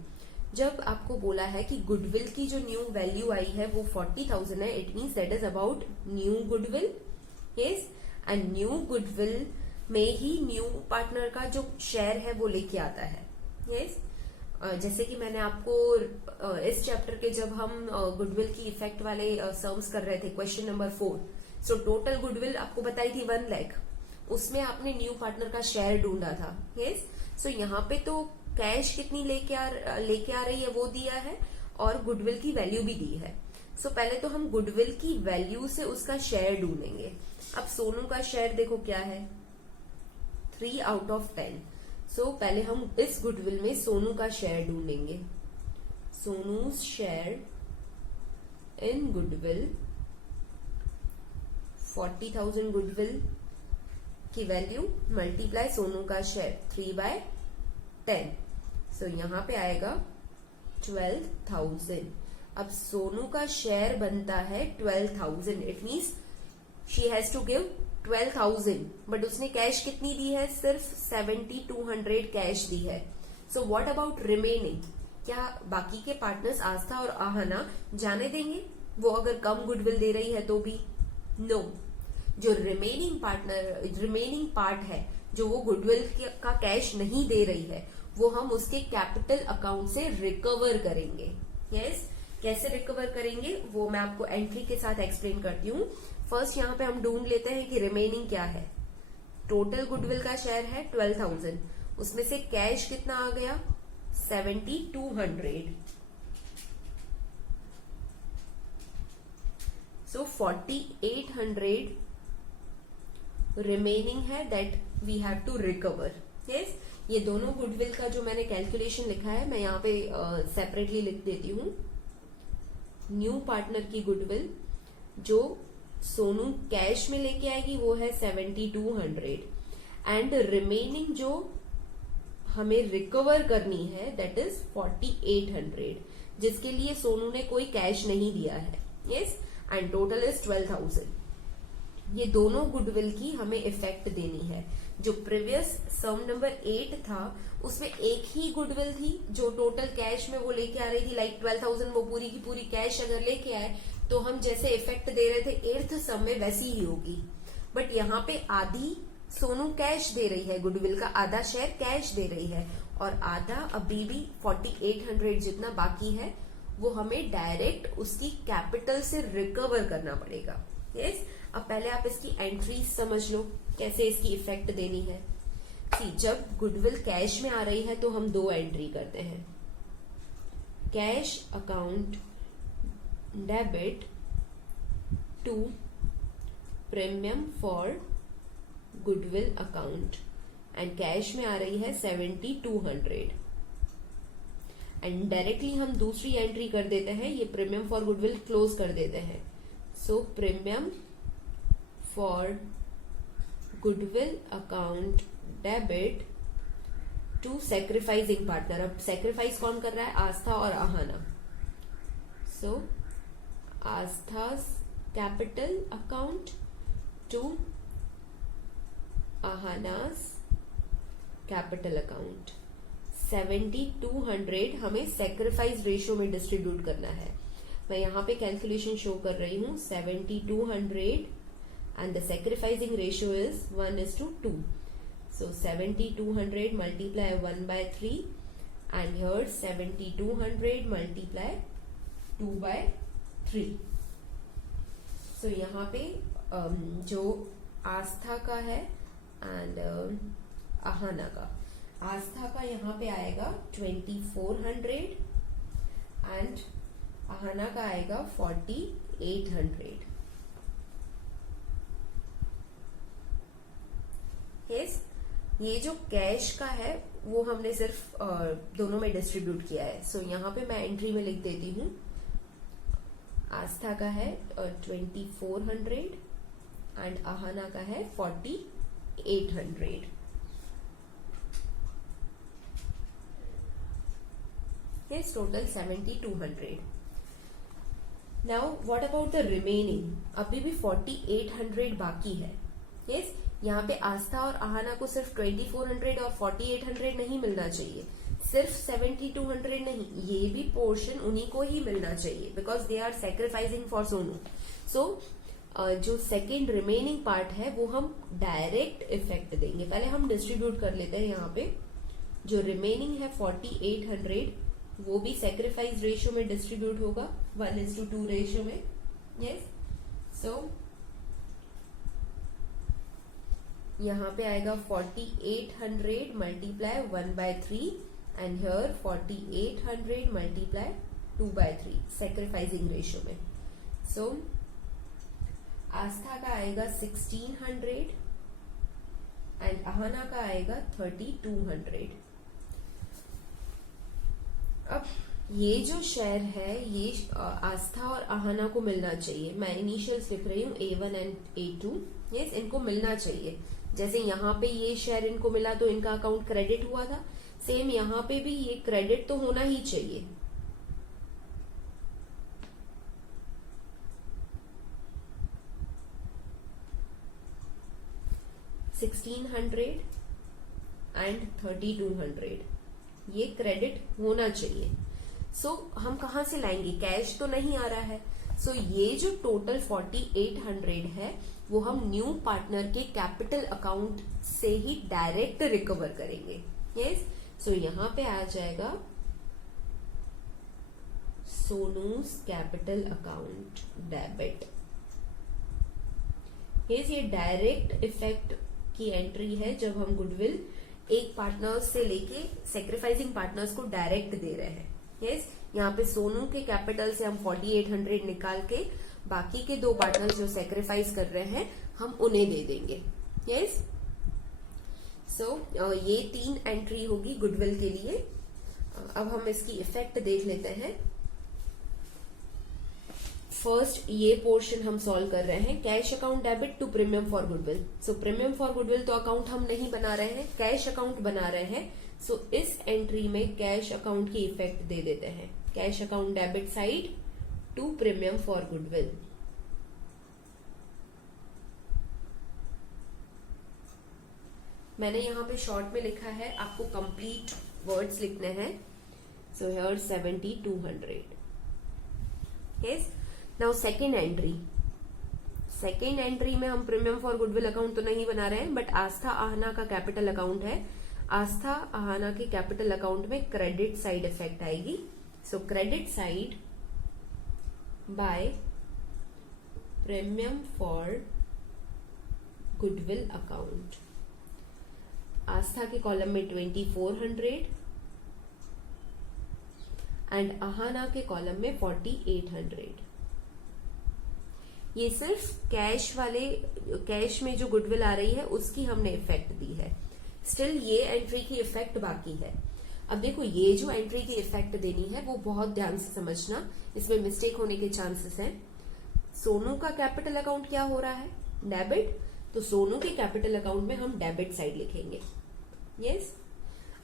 जब आपको बोला है कि गुडविल की जो न्यू वैल्यू आई है वो 40,000 है, it means that is about new goodwill. Yes, and new goodwill में ही न्यू पार्टनर का जो शेयर है वो लेके आता है। यस, जैसे कि मैंने आपको इस चैप्टर के जब हम गुडविल की इफेक्ट वाले सम्स कर रहे थे, question number 4, so total goodwill आपको बताई थी 1 लाख, उसमें आपने न्यू पार्टनर का शेयर ढूंढा था। यस, सो यहाँ पे तो कैश कितनी लेके आ रही है वो दिया है और गुडविल की वैल्यू भी दी है। सो पहले तो हम गुडविल की वैल्यू से उसका शेयर ढूंढेंगे। अब सोनू का शेयर देखो क्या है, 3 आउट ऑफ 10। सो पहले हम इस गुडविल में सोनू का शेयर ढूंढेंगे। सोनूज शेयर इन गुडविल 40,000 गुडविल की वैल्यू मल्टीप्लाई सोनू का शेयर 3/10। सो यहां पे आएगा 12,000। अब सोनू का शेयर बनता है 12,000, it means she has to give 12,000, but उसने कैश कितनी दी है, सिर्फ 7,200 कैश दी है। सो व्हाट अबाउट रिमेनिंग, क्या बाकी के पार्टनर्स आस्था और आहाना जाने देंगे वो अगर कम गुडविल दे रही है तो भी? नो, जो रिमेनिंग पार्ट है जो वो गुडविल का कैश नहीं दे रही है वो हम उसके कैपिटल अकाउंट से रिकवर करेंगे। यस, कैसे रिकवर करेंगे वो मैं आपको एंट्री के साथ एक्सप्लेन करती हूँ। फर्स्ट यहाँ पे हम ढूंढ लेते हैं कि रिमेनिंग क्या है। टोटल गुडविल का शेयर है 12,000, उसमें से कैश कितना आ गया 7,200। सो 4,800 रिमेनिंग है that we have to recover. Yes, ये दोनों गुडविल का जो मैंने कैलकुलेशन लिखा है मैं यहाँ पे सेपरेटली लिख देती हूँ। न्यू पार्टनर की गुडविल जो सोनू कैश में लेके आएगी वो है 7,200 एंड रिमेनिंग जो हमें रिकवर करनी है दैट इज 4,800, जिसके लिए सोनू ने कोई कैश नहीं दिया है। Yes, and total is 12,000। ये दोनों गुडविल की हमें इफेक्ट देनी है। जो प्रीवियस सम नंबर 8 था उसमें एक ही गुडविल थी जो टोटल कैश में वो लेके आ रही थी, लाइक 12,000 वो पूरी की पूरी कैश अगर लेके आए तो हम जैसे इफेक्ट दे रहे थे 8th सम में वैसी ही होगी। बट यहाँ पे आधी सोनू कैश दे रही है, गुडविल का आधा शेयर कैश दे रही है और आधा अभी भी 4,800 जितना बाकी है वो हमें डायरेक्ट उसकी कैपिटल से रिकवर करना पड़ेगा। यस, अब पहले आप इसकी एंट्री समझ लो कैसे इसकी इफेक्ट देनी है। सी, जब गुडविल कैश में आ रही है तो हम दो एंट्री करते हैं। Cash account debit to premium for goodwill account and cash में आ रही है 7,200 एंड डायरेक्टली हम दूसरी एंट्री कर देते हैं, ये प्रीमियम फॉर गुडविल क्लोज कर देते हैं। So premium for goodwill account debit to sacrificing partner. अब सैक्रिफाइस कौन कर रहा है, आस्था और Aahana. So Astha's capital account to Aahana's capital account. 7,200 हमें सैक्रिफाइस रेशियो में डिस्ट्रीब्यूट करना है। मैं यहाँ पे कैलकुलेशन शो कर रही हूँ 7,200 and the sacrificing ratio is 1:2. So 7,200 multiply 1/3 and here 7,200 multiply 2/3. So यहाँ पे जो आस्था का है एंड आहाना का, आस्था का यहाँ पे आएगा 2,400 एंड आहाना का आएगा 4,800। यस, ये जो कैश का है वो हमने सिर्फ दोनों में डिस्ट्रीब्यूट किया है। सो यहाँ पे मैं एंट्री में लिख देती हूँ आस्था का है 2,400 एंड आहाना का है 4,800। Yes, total 7,200. Now, what about the remaining? अभी भी 4,800 बाकी है। Yes, यहाँ पे आस्था और आहाना को सिर्फ 2,400 और 4,800 नहीं मिलना चाहिए, सिर्फ 7,200 नहीं, ये भी पोर्शन उन्हीं को ही मिलना चाहिए because they are sacrificing for Sonu. So जो सेकेंड रिमेनिंग पार्ट है वो हम डायरेक्ट इफेक्ट देंगे। पहले हम डिस्ट्रीब्यूट कर लेते हैं। यहाँ पे जो रिमेनिंग है 4,800 वो भी सेक्रीफाइस रेशियो में डिस्ट्रीब्यूट होगा 1:2 रेशियो में। यस, सो यहाँ पे आएगा 4,800 multiply 1/3 and here 4,800 multiply 2/3 sacrificing ratio में। सो आस्था का आएगा 1,600 एंड आहाना का आएगा 3,200। अब ये जो शेयर है ये आस्था और आहाना को मिलना चाहिए। मैं इनिशियल्स लिख रही हूँ A1 एंड A2। यस, इनको मिलना चाहिए। जैसे यहाँ पे ये शेयर इनको मिला तो इनका अकाउंट क्रेडिट हुआ था, सेम यहाँ पे भी ये क्रेडिट तो होना ही चाहिए। $1,600 एंड 3,200 ये क्रेडिट होना चाहिए। सो हम कहाँ से लाएंगे, कैश तो नहीं आ रहा है, सो ये जो टोटल 4800 है वो हम न्यू पार्टनर के कैपिटल अकाउंट से ही डायरेक्ट रिकवर करेंगे. यस, सो यहां पे आ जाएगा सोनूज कैपिटल अकाउंट डेबिट. ये डायरेक्ट इफेक्ट की एंट्री है जब हम गुडविल एक पार्टनर से लेके सेक्रीफाइसिंग पार्टनर्स को डायरेक्ट दे रहे हैं. यस, यहाँ पे सोनू के कैपिटल से हम 4800 निकाल के बाकी के दो पार्टनर्स जो सेक्रीफाइस कर रहे हैं हम उन्हें दे देंगे. यस, सो ये 3 एंट्री होगी गुडविल के लिए. अब हम इसकी इफेक्ट देख लेते हैं. फर्स्ट ये पोर्शन हम सॉल्व कर रहे हैं. Cash account debit to premium for goodwill. So premium for goodwill तो अकाउंट हम नहीं बना रहे हैं, कैश अकाउंट बना रहे हैं. सो इस एंट्री में कैश अकाउंट की इफेक्ट दे देते हैं. Cash account debit side to premium for goodwill. मैंने यहां पे शॉर्ट में लिखा है, आपको कंप्लीट वर्ड्स लिखने हैं. So here 7200. Yes, now second entry. Second entry में हम प्रीमियम फॉर गुडविल अकाउंट तो नहीं बना रहे हैं, बट आस्था आहना का कैपिटल अकाउंट है. आस्था आहना के कैपिटल अकाउंट में क्रेडिट साइड इफेक्ट आएगी. So credit side by premium for goodwill account. Aastha के कॉलम में 2400 एंड आहना के कॉलम में 4800. ये सिर्फ कैश में जो गुडविल आ रही है उसकी हमने इफेक्ट दी है. स्टिल ये एंट्री की इफेक्ट बाकी है. अब देखो, ये जो एंट्री की इफेक्ट देनी है वो बहुत ध्यान से समझना, इसमें मिस्टेक होने के चांसेस हैं. सोनू का कैपिटल अकाउंट क्या हो रहा है? डेबिट. तो सोनू के कैपिटल अकाउंट में हम डेबिट साइड लिखेंगे. यस,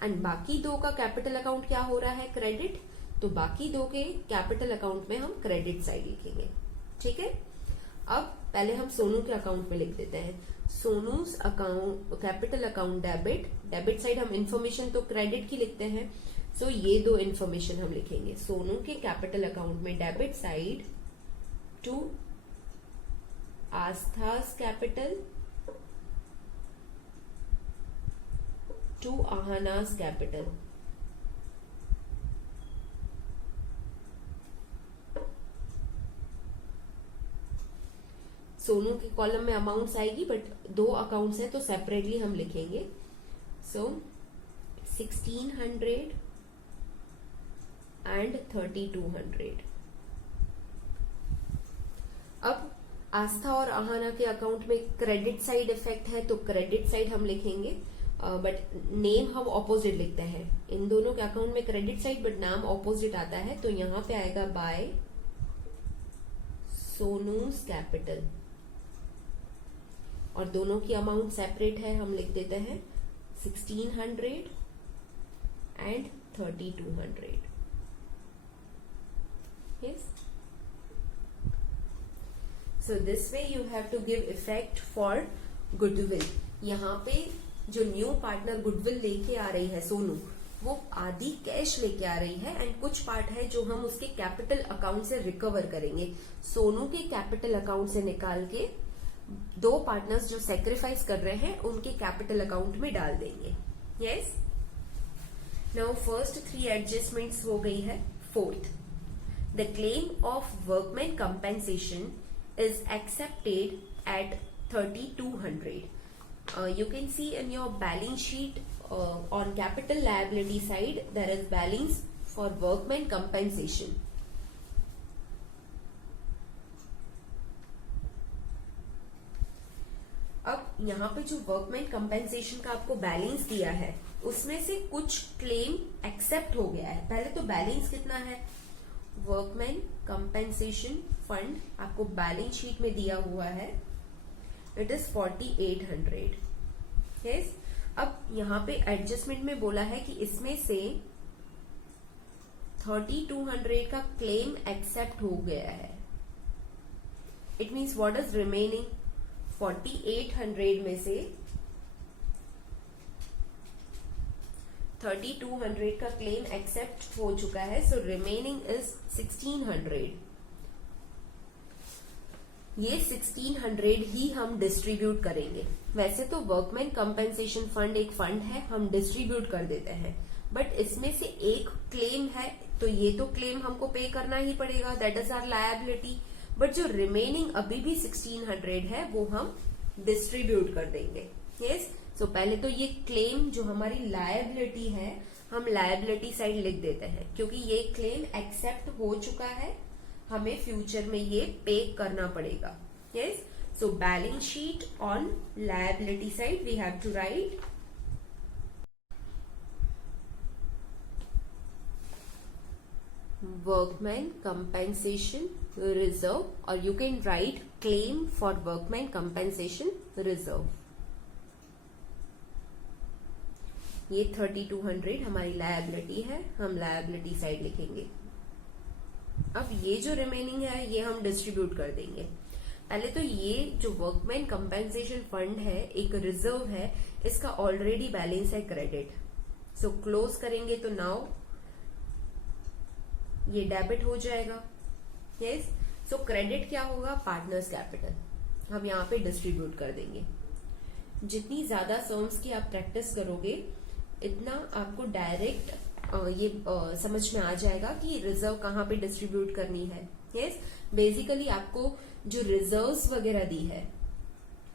एंड बाकी दो का कैपिटल अकाउंट क्या हो रहा है? क्रेडिट. तो बाकी दो के कैपिटल अकाउंट में हम क्रेडिट साइड लिखेंगे. ठीक है, अब पहले हम सोनू के अकाउंट में लिख देते हैं. Sonu's account capital account debit. Debit side हम इंफॉर्मेशन तो क्रेडिट की लिखते हैं. सो ये दो इंफॉर्मेशन हम लिखेंगे. सोनू के कैपिटल अकाउंट में debit side to Aastha's capital to Aahana's capital. Sonu के कॉलम में अमाउंट्स आएगी, बट दो अकाउंट्स हैं तो सेपरेटली हम लिखेंगे. सो 1600 एंड 3200. अब आस्था और आहना के अकाउंट में क्रेडिट साइड इफेक्ट है तो क्रेडिट साइड हम लिखेंगे, बट नेम हम ऑपोजिट लिखते हैं. इन दोनों के अकाउंट में क्रेडिट साइड बट नाम ऑपोजिट आता है, तो यहां पे आएगा बाय सोनूज कैपिटल. और दोनों की अमाउंट सेपरेट है, हम लिख देते हैं 1600 and 3200. Yes, so this way you have to give effect for goodwill. यहाँ पे जो न्यू पार्टनर गुडविल लेके आ रही है सोनू, वो आधी कैश लेके आ रही है एंड कुछ पार्ट है जो हम उसके कैपिटल अकाउंट से रिकवर करेंगे. सोनू के कैपिटल अकाउंट से निकाल के दो पार्टनर्स जो सेक्रीफाइस कर रहे हैं उनके कैपिटल अकाउंट में डाल देंगे. यस, नाउ फर्स्ट 3 एडजस्टमेंट्स हो गई है. Fourth, the claim of workman compensation is accepted eight 3200. You can see in your balance sheet on capital liability side there is balance for workman compensation. अब यहाँ पे जो वर्कमैन कंपेंसेशन का आपको balance दिया है उसमें से कुछ क्लेम एक्सेप्ट हो गया है. पहले तो बैलेंस कितना है? वर्कमैन कंपेंसेशन फंड आपको बैलेंस शीट में दिया हुआ है, इट इज 4800. यस, अब यहाँ पे एडजस्टमेंट में बोला है कि इसमें से 3200 का क्लेम एक्सेप्ट हो गया है. It means what is remaining? 4800 में से 3200 का क्लेम एक्सेप्ट हो चुका है, सो रिमेनिंग इज 1600. ये 1600 ही हम डिस्ट्रीब्यूट करेंगे। वैसे तो वर्कमैन कंपेंसेशन फंड एक फंड है, हम डिस्ट्रीब्यूट कर देते हैं, बट इसमें से एक क्लेम है तो ये तो क्लेम हमको पे करना ही पड़ेगा, that is our liability. But जो रिमेनिंग अभी भी 1600 है वो हम डिस्ट्रीब्यूट कर देंगे। यस, सो पहले तो ये क्लेम जो हमारी लायबिलिटी है हम लायबिलिटी साइड लिख देते हैं, क्योंकि ये क्लेम एक्सेप्ट हो चुका है, हमें फ्यूचर में ये पे करना पड़ेगा। Yes, so balance sheet on liability side we have to write workman compensation reserve, or you can write claim for workman compensation reserve। ये 3200 हमारी लायबिलिटी है, हम लायबिलिटी साइड लिखेंगे। अब ये जो रिमेनिंग है ये हम डिस्ट्रीब्यूट कर देंगे। पहले तो ये जो वर्कमैन कंपेंसेशन फंड है एक रिजर्व है, इसका ऑलरेडी बैलेंस है क्रेडिट, सो क्लोज करेंगे तो नाउ ये डेबिट हो जाएगा। यस, सो क्रेडिट क्या होगा, पार्टनर्स कैपिटल, हम यहाँ पे डिस्ट्रीब्यूट कर देंगे। जितनी ज्यादा सम्स की आप प्रैक्टिस करोगे इतना आपको डायरेक्ट ये समझ में आ जाएगा कि रिजर्व कहाँ पे डिस्ट्रीब्यूट करनी है। यस, बेसिकली आपको जो रिजर्व्स वगैरह दी है,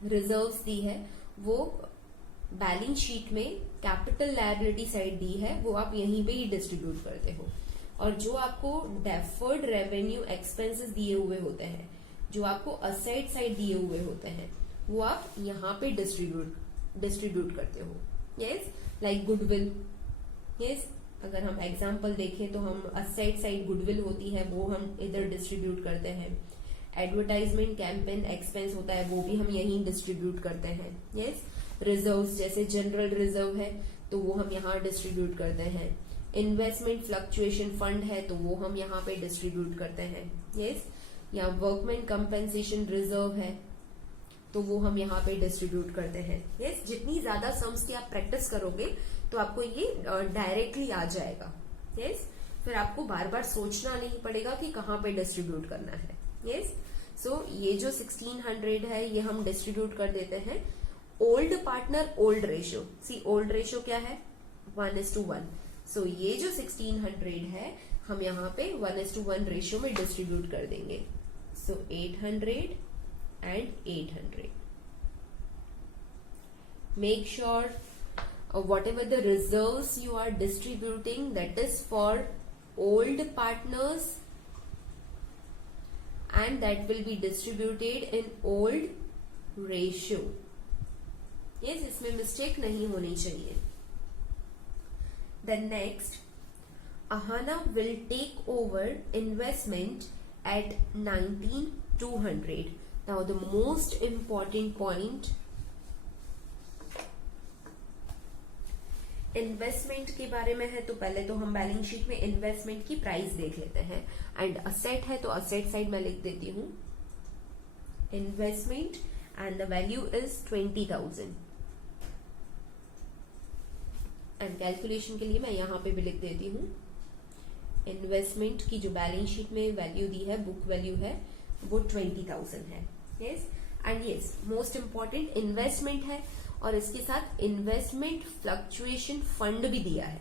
रिजर्व्स दी है वो बैलेंस शीट में कैपिटल लायबिलिटी साइड दी है, वो आप यहीं पे ही डिस्ट्रीब्यूट करते हो। और जो आपको डेफर्ड रेवेन्यू एक्सपेंसेस दिए हुए होते हैं, जो आपको असेट साइड दिए हुए होते हैं, वो आप यहाँ पे डिस्ट्रीब्यूट करते हो। Yes, like goodwill. यस, अगर हम एग्जांपल देखें तो हम असेट साइड गुडविल होती है वो हम इधर डिस्ट्रीब्यूट करते हैं। एडवर्टाइजमेंट कैंपेन एक्सपेंस होता है वो भी हम यहीं डिस्ट्रीब्यूट करते हैं। यस, रिजर्व्स जैसे जनरल रिजर्व है तो वो हम यहाँ डिस्ट्रीब्यूट करते हैं। इन्वेस्टमेंट फ्लक्चुएशन फंड है तो वो हम यहाँ पे डिस्ट्रीब्यूट करते हैं। यस, या वर्कमैन कंपेंसेशन रिजर्व है तो वो हम यहाँ पे डिस्ट्रीब्यूट करते हैं। यस, जितनी ज्यादा सम्स की आप प्रैक्टिस करोगे तो आपको ये डायरेक्टली आ जाएगा। यस, फिर आपको बार बार सोचना नहीं पड़ेगा कि कहाँ पे डिस्ट्रीब्यूट करना है। यस, सो ये जो 1600 है ये हम डिस्ट्रीब्यूट कर देते हैं। ओल्ड पार्टनर ओल्ड रेशियो, सी ओल्ड रेशियो क्या है 1:1, सो ये जो 1600 है हम यहाँ पे 1:1 रेशियो में डिस्ट्रीब्यूट कर देंगे। सो 800 and 800. Make sure whatever the reserves you are distributing, that is for old partners and that will be distributed in old ratio. Yes, इसमें मिस्टेक नहीं होनी चाहिए। Then next, Ahana will take over investment at 19,200. Now the most important point, investment के बारे में है तो पहले तो हम बैलेंस शीट में इन्वेस्टमेंट की प्राइस देख लेते हैं। एंड असेट है तो असेट साइड में लिख देती हूँ investment and the value is 20,000। And calculation के लिए मैं यहाँ पे भी लिख देती हूँ इन्वेस्टमेंट की जो बैलेंस शीट में वैल्यू दी है, बुक वैल्यू है, वो 20,000 है। Yes, and yes most important investment है और इसके साथ इन्वेस्टमेंट फ्लक्चुएशन फंड भी दिया है।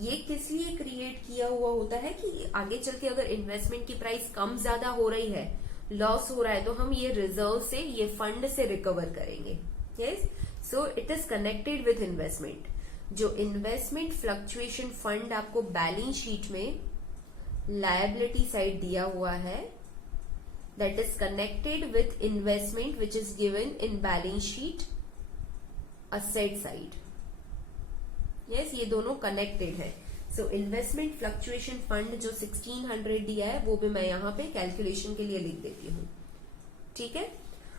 ये किस लिए क्रिएट किया हुआ होता है कि आगे चल के अगर इन्वेस्टमेंट की प्राइस कम ज्यादा हो रही है, लॉस हो रहा है, तो हम ये रिजर्व से, ये फंड से रिकवर करेंगे। Yes, so it is connected with investment. जो इन्वेस्टमेंट फ्लक्चुएशन फंड आपको बैलेंस शीट में लायबिलिटी साइड दिया हुआ है, that is connected with investment which is given in balance sheet asset side. Yes, ये दोनों connected है। So investment fluctuation fund जो 1600 दिया है वो भी मैं यहाँ पे कैलकुलेशन के लिए लिख देती हूँ। ठीक है,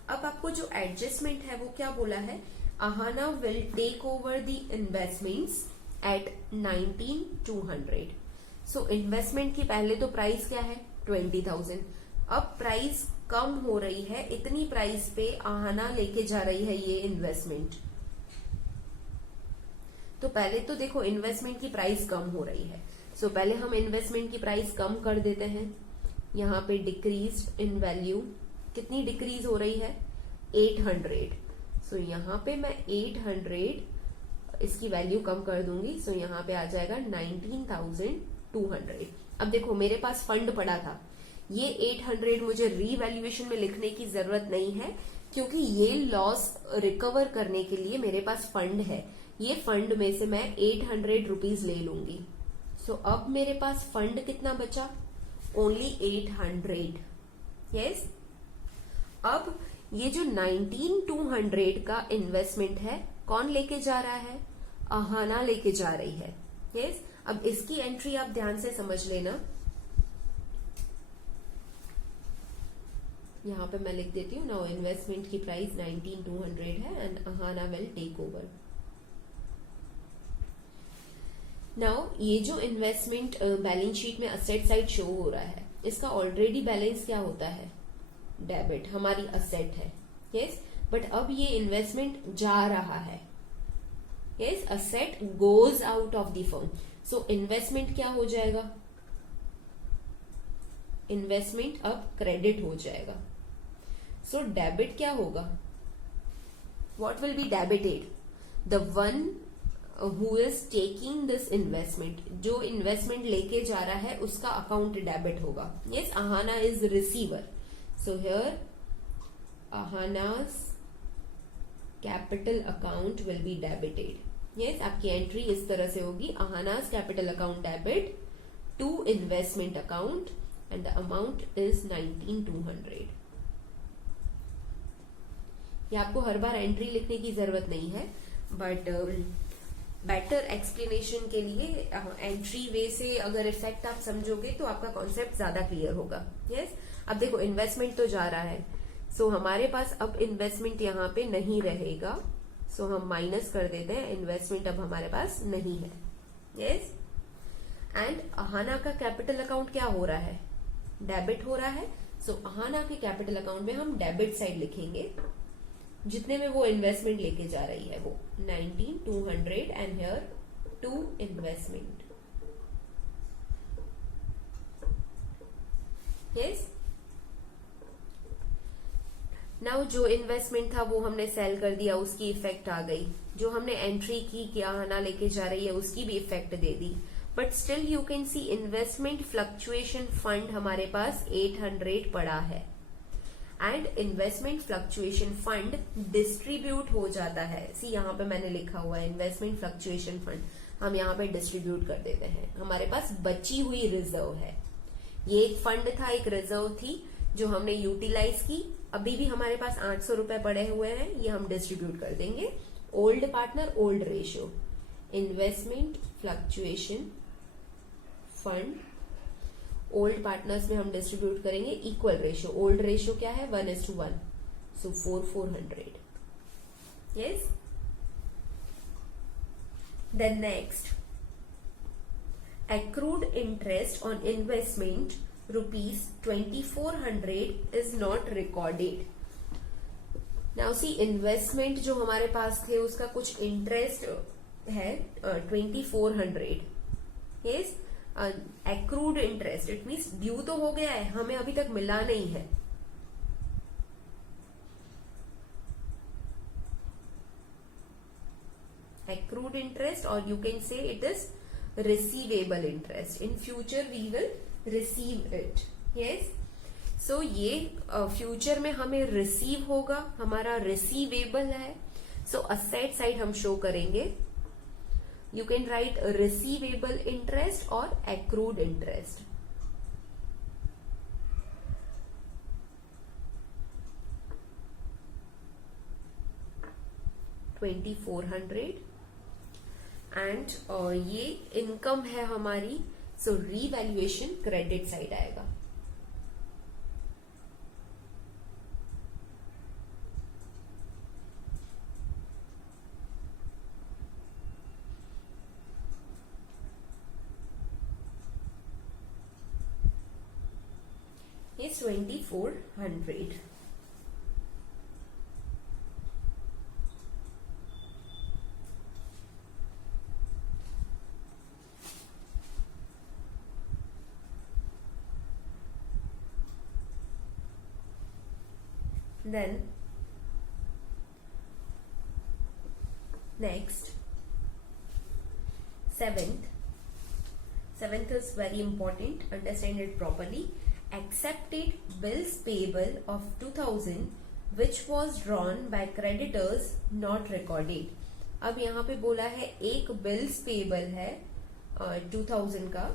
अब आपको जो एडजस्टमेंट है वो क्या बोला है, Ahana will take over the investments at 19,200. So investment की पहले तो प्राइस क्या है 20,000। अब प्राइस कम हो रही है, इतनी प्राइस पे आहाना लेके जा रही है ये इन्वेस्टमेंट। तो पहले तो देखो इन्वेस्टमेंट की प्राइस कम हो रही है, सो पहले हम इन्वेस्टमेंट की प्राइस कम कर देते हैं। यहाँ पे डिक्रीज इन वैल्यू कितनी डिक्रीज हो रही है, 800। सो यहाँ पे मैं 800 इसकी वैल्यू कम कर दूंगी, सो यहाँ पे आ जाएगा 19,200। अब देखो मेरे पास फंड पड़ा था, ये 800 मुझे रीवैल्यूएशन में लिखने की जरूरत नहीं है, क्योंकि ये लॉस रिकवर करने के लिए मेरे पास फंड है। ये फंड में से मैं 800 रुपीज ले लूंगी। सो अब मेरे पास फंड कितना बचा, ओनली 800। यस। अब ये जो 19,200 का इन्वेस्टमेंट है, कौन लेके जा रहा है, अहाना लेके जा रही है। यस। अब इसकी एंट्री आप ध्यान से समझ लेना, यहां पे मैं लिख देती हूँ, नाउ इन्वेस्टमेंट की प्राइस 19,200 है and Ahana will take over. Now ये जो इन्वेस्टमेंट बैलेंस शीट में असेट साइड शो हो रहा है, इसका ऑलरेडी बैलेंस क्या होता है, डेबिट, हमारी असेट है। यस। बट अब ये इन्वेस्टमेंट जा रहा है। Yes, asset goes out of the firm. So investment क्या हो जाएगा, इन्वेस्टमेंट अब क्रेडिट हो जाएगा। सो डेबिट क्या होगा, what will be debited, the one who is taking this investment, जो इन्वेस्टमेंट लेके जा रहा है उसका अकाउंट डेबिट होगा। Yes, Ahana is receiver. So here Ahana's capital account will be debited. Yes, आपकी एंट्री इस तरह से होगी, Ahana's capital account debit to investment account and the amount is 19,200. ये आपको हर बार एंट्री लिखने की जरूरत नहीं है, बट बेटर एक्सप्लेनेशन के लिए एंट्री वे से अगर इफेक्ट आप समझोगे तो आपका कॉन्सेप्ट ज्यादा क्लियर होगा। यस। अब देखो इन्वेस्टमेंट तो जा रहा है, सो हमारे पास अब इन्वेस्टमेंट यहाँ पे नहीं रहेगा, सो हम माइनस कर देते हैं, इन्वेस्टमेंट अब हमारे पास नहीं है। यस। एंड अहाना का कैपिटल अकाउंट क्या हो रहा है, डेबिट हो रहा है। सो अहाना के कैपिटल अकाउंट में हम डेबिट साइड लिखेंगे, जितने में वो इन्वेस्टमेंट लेके जा रही है वो 19,200 and here to investment. Yes. Now जो इन्वेस्टमेंट था वो हमने सेल कर दिया, उसकी इफेक्ट आ गई। जो हमने एंट्री की कि अहाना लेके जा रही है, उसकी भी effect they the. But still you can see investment fluctuation fund हमारे पास 800 पड़ा है and investment fluctuation fund distribute हो जाता है। सी यहाँ पे मैंने लिखा हुआ है इन्वेस्टमेंट फ्लक्चुएशन फंड, हम यहाँ पे डिस्ट्रीब्यूट कर देते हैं। हमारे पास बची हुई रिजर्व है, ये एक फंड था, एक रिजर्व थी जो हमने यूटिलाइज की। अभी भी हमारे पास 800 रुपए पड़े हुए हैं, ये हम डिस्ट्रीब्यूट कर देंगे। Old partner old ratio, investment fluctuation fund old partners में हम डिस्ट्रीब्यूट करेंगे इक्वल रेशियो। ओल्ड रेशियो क्या है, 1:1, so 4,400। Yes. Then next, accrued interest on investment rupees 2,400 is not recorded. Now see investment जो हमारे पास थे उसका कुछ इंटरेस्ट है 2,400. yes, accrued interest it means due तो हो गया है, हमें अभी तक मिला नहीं है। accrued interest or you can say it is receivable interest. In future we will receive it. Yes. So ये फ्यूचर में हमें रिसीव होगा, हमारा रिसीवेबल है। सो असेट साइड हम शो करेंगे। You can right receivable interest और एक्रूड इंटरेस्ट। $2,400 एंड ये इनकम है हमारी, सो रीवैल्यूएशन क्रेडिट साइड आएगा। ये 2,400। Then next, seventh is very important, understand it properly. Accepted bills payable of 2000 which was drawn by creditors not recorded. अब यहाँ पे बोला है एक बिल्स पेबल है 2000 का,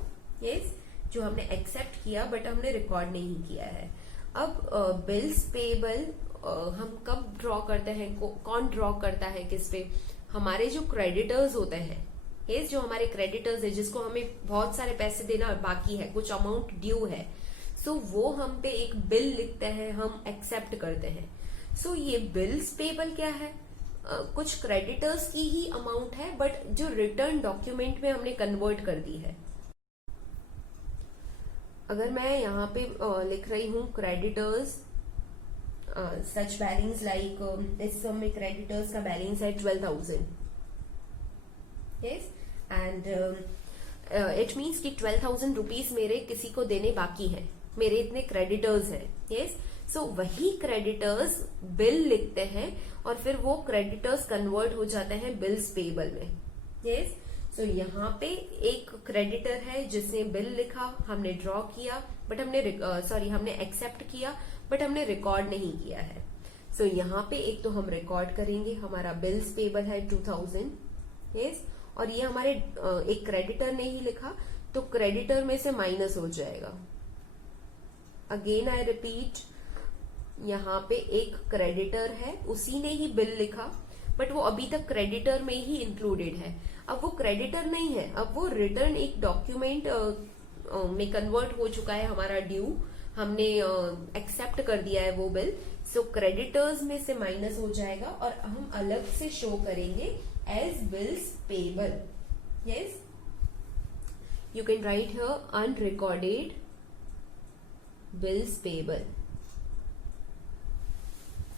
यस, जो हमने एक्सेप्ट किया बट हमने रिकॉर्ड नहीं किया है. अब बिल्स पेबल हम कब ड्रॉ करते हैं, कौन ड्रॉ करता है किस पे? हमारे जो क्रेडिटर्स होते हैं, यस, जो हमारे क्रेडिटर्स है जिसको हमें बहुत सारे पैसे देना बाकी है, कुछ अमाउंट ड्यू है, सो वो हम पे एक बिल लिखते हैं, हम एक्सेप्ट करते हैं. सो ये बिल्स पेबल क्या है? कुछ क्रेडिटर्स की ही अमाउंट है बट जो रिटर्न डॉक्यूमेंट में हमने कन्वर्ट कर दी है. अगर मैं यहाँ पे लिख रही हूं क्रेडिटर्स सच बैलेंस लाइक इस सब में क्रेडिटर्स का बैलेंस है 12,000, यस, एंड इट मीन्स कि 12,000 रुपीज मेरे किसी को देने बाकी हैं, मेरे इतने क्रेडिटर्स हैं, यस. सो वही क्रेडिटर्स बिल लिखते हैं और फिर वो क्रेडिटर्स कन्वर्ट हो जाते हैं बिल्स पेबल में, यस. सो यहाँ पे एक क्रेडिटर है जिसने बिल लिखा, हमने ड्रॉ किया बट हमने एक्सेप्ट किया बट हमने रिकॉर्ड नहीं किया है. सो यहाँ पे एक तो हम रिकॉर्ड करेंगे, हमारा बिल्स पेबल है 2000, यस, और ये हमारे एक क्रेडिटर ने ही लिखा तो क्रेडिटर में से माइनस हो जाएगा. अगेन आई रिपीट, यहाँ पे एक क्रेडिटर है, उसी ने ही बिल लिखा बट वो अभी तक क्रेडिटर में ही इंक्लूडेड है. अब वो क्रेडिटर नहीं है, अब वो रिटर्न एक डॉक्यूमेंट में कन्वर्ट हो चुका है, हमारा ड्यू, हमने एक्सेप्ट कर दिया है वो बिल. सो क्रेडिटर्स में से माइनस हो जाएगा और हम अलग से शो करेंगे as bills payable, yes. You can write here unrecorded bills payable,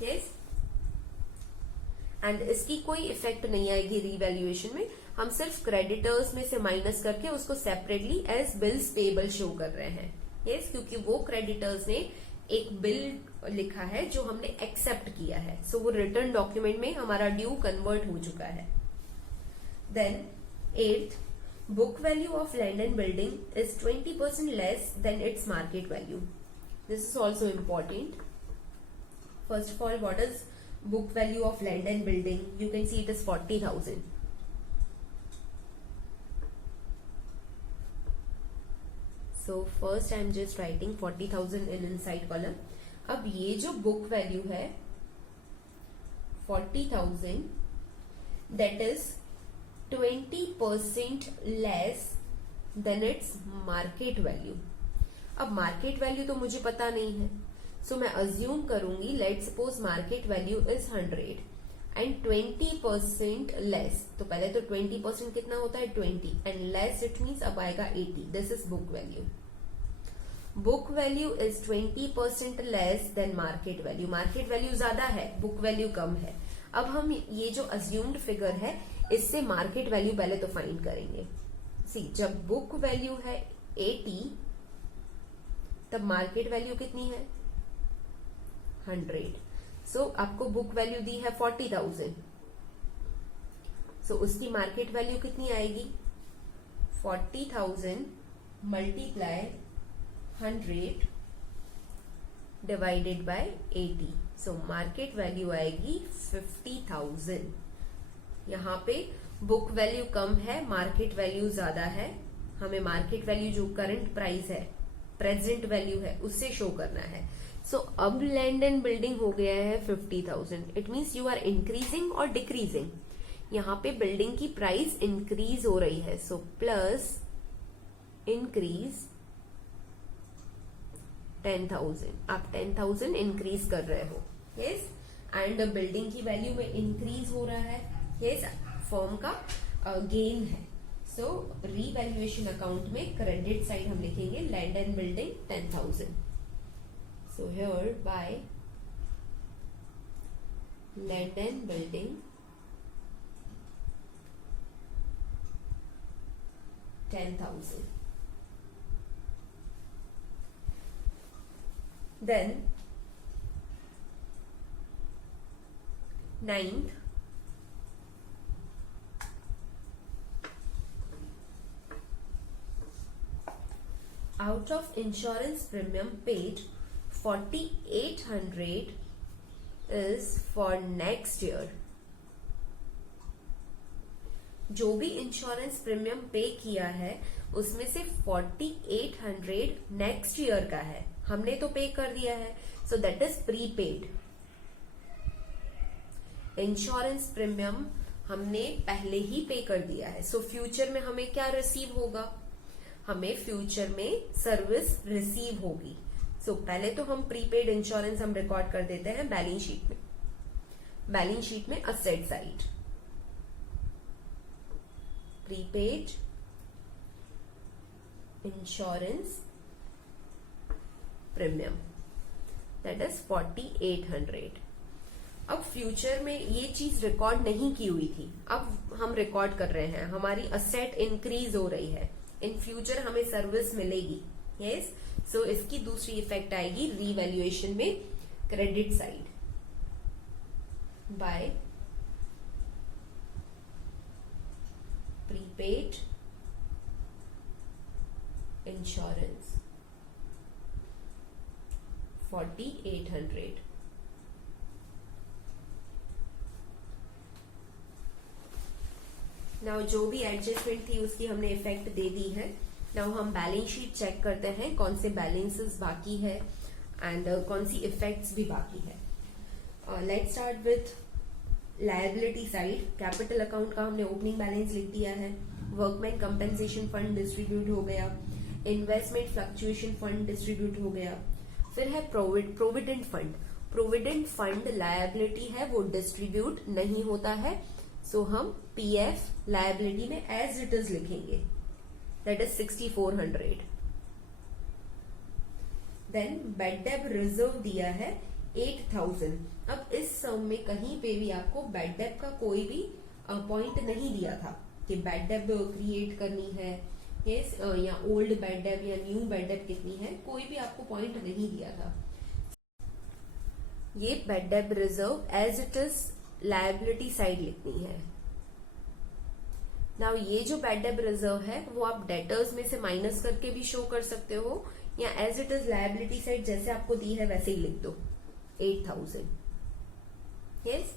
yes. And इसकी कोई इफेक्ट नहीं आएगी रीवैल्यूएशन में, हम सिर्फ क्रेडिटर्स में से माइनस करके उसको separately as bills payable show कर रहे हैं, यस, क्योंकि वो क्रेडिटर्स ने एक बिल लिखा है जो हमने एक्सेप्ट किया है. सो वो रिटर्न डॉक्यूमेंट में हमारा ड्यू कन्वर्ट हो चुका है. Then 8th, book value of land and building is 20% less than its market value. This is also important. First of all, what is book value of land and building? You can see it is 40,000. So first I am just writing 40,000 in inside column. अब ये जो book value है 40,000, that is 20% less than its market value. अब market value तो मुझे पता नहीं है, सो मैं अज्यूम करूंगी, let suppose market value is 100 and 20% less. तो पहले तो 20% कितना होता है 20 एंड लेस इट मीन्स अब आएगा 80. This is book value. Book value is 20% less than market value. Market value ज्यादा है, बुक वैल्यू कम है. अब हम ये जो अज्यूम्ड फिगर है इससे मार्केट वैल्यू पहले तो फाइंड करेंगे. सी, जब बुक वैल्यू है 80 तब मार्केट वैल्यू कितनी है 100. सो आपको बुक वैल्यू दी है 40,000. सो उसकी मार्केट वैल्यू कितनी आएगी 40,000 multiply 100 divided by 80. So market value आएगी 50,000. यहाँ पे बुक वैल्यू कम है, मार्केट वैल्यू ज्यादा है. हमें मार्केट वैल्यू जो करंट प्राइस है, प्रेजेंट वैल्यू है, उससे शो करना है. सो अब लैंड एंड बिल्डिंग हो गया है 50,000. It means you are increasing और डिक्रीजिंग. यहाँ पे बिल्डिंग की प्राइस इंक्रीज हो रही है, सो प्लस इंक्रीज 10,000. आप 10,000 इंक्रीज कर रहे हो, यस. एंड बिल्डिंग की वैल्यू में इंक्रीज हो रहा है, यस. फर्म का गेन है. सो रीवैल्यूएशन अकाउंट में क्रेडिट साइड हम लिखेंगे land and building 10,000. So here by land and building 10,000. Then 9th, out of insurance premium paid, 4800 is for next year. जो भी इंश्योरेंस प्रीमियम पे किया है उसमें से 4800 नेक्स्ट ईयर का है. हमने तो पे कर दिया है, so that is prepaid. Insurance premium हमने पहले ही पे कर दिया है, सो फ्यूचर में हमें क्या रिसीव होगा? हमें फ्यूचर में सर्विस रिसीव होगी. सो पहले तो हम प्रीपेड इंश्योरेंस हम रिकॉर्ड कर देते हैं बैलेंस शीट में. बैलेंस शीट में asset side prepaid insurance premium that is 4800. अब फ्यूचर में ये चीज रिकॉर्ड नहीं की हुई थी, अब हम रिकॉर्ड कर रहे हैं. हमारी असेट इंक्रीज हो रही है, इन फ्यूचर हमें सर्विस मिलेगी. यस, सो इसकी दूसरी इफेक्ट आएगी रीवैल्यूएशन में credit side bye prepaid insurance 4800. Now जो भी एडजस्टमेंट थी उसकी हमने इफेक्ट दे दी है. नाउ हम बैलेंस शीट चेक करते हैं कौन से बैलेंसेस बाकी है एंड कौन सी इफेक्ट्स भी बाकी है. Let's start with liability side. Capital account का हमने ओपनिंग बैलेंस लिख दिया है. वर्कमैन कंपेंसेशन फंड डिस्ट्रीब्यूट हो गया. इन्वेस्टमेंट फ्लक्चुएशन फंड डिस्ट्रीब्यूट हो गया. फिर है provident fund. Provident fund liability है, वो डिस्ट्रीब्यूट नहीं होता है, सो हम पीएफ लायबिलिटी में एज इट इज लिखेंगे, that is 6400. Then bad debt reserve दिया है 8000. अब इस सम में कहीं पे भी आपको बैड डेब का कोई भी पॉइंट नहीं दिया था कि बैड डेब क्रिएट करनी है, यस, या ओल्ड बैड डेब या न्यू बैड डेब कितनी है, कोई भी आपको पॉइंट नहीं दिया था. ये bad debt reserve as it is liability side लिखनी है. नाउ ये जो बैड डेब रिजर्व है वो आप डेटर्स में से माइनस करके भी शो कर सकते हो, या as it is liability side जैसे आपको दी है वैसे ही लिख दो 8000. यस,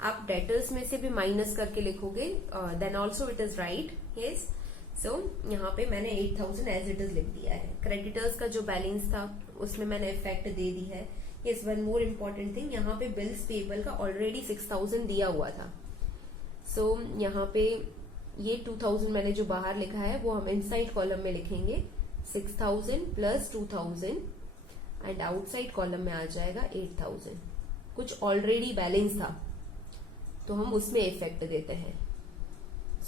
आप डेटर्स में से भी माइनस करके लिखोगे then also it is right. Yes, so यहाँ पे मैंने 8000 एज इट इज लिख दिया है. क्रेडिटर्स का जो बैलेंस था उसमें मैंने इफेक्ट दे दी है. Yes, one more important thing, यहाँ पे बिल्स पेबल का ऑलरेडी 6000 दिया हुआ था, सो यहाँ पे ये 2000 मैंने जो बाहर लिखा है वो हम इनसाइड कॉलम में लिखेंगे. 6000 प्लस 2000 एंड आउटसाइड कॉलम में आ जाएगा 8000. कुछ ऑलरेडी बैलेंस था तो हम उसमें इफेक्ट देते हैं.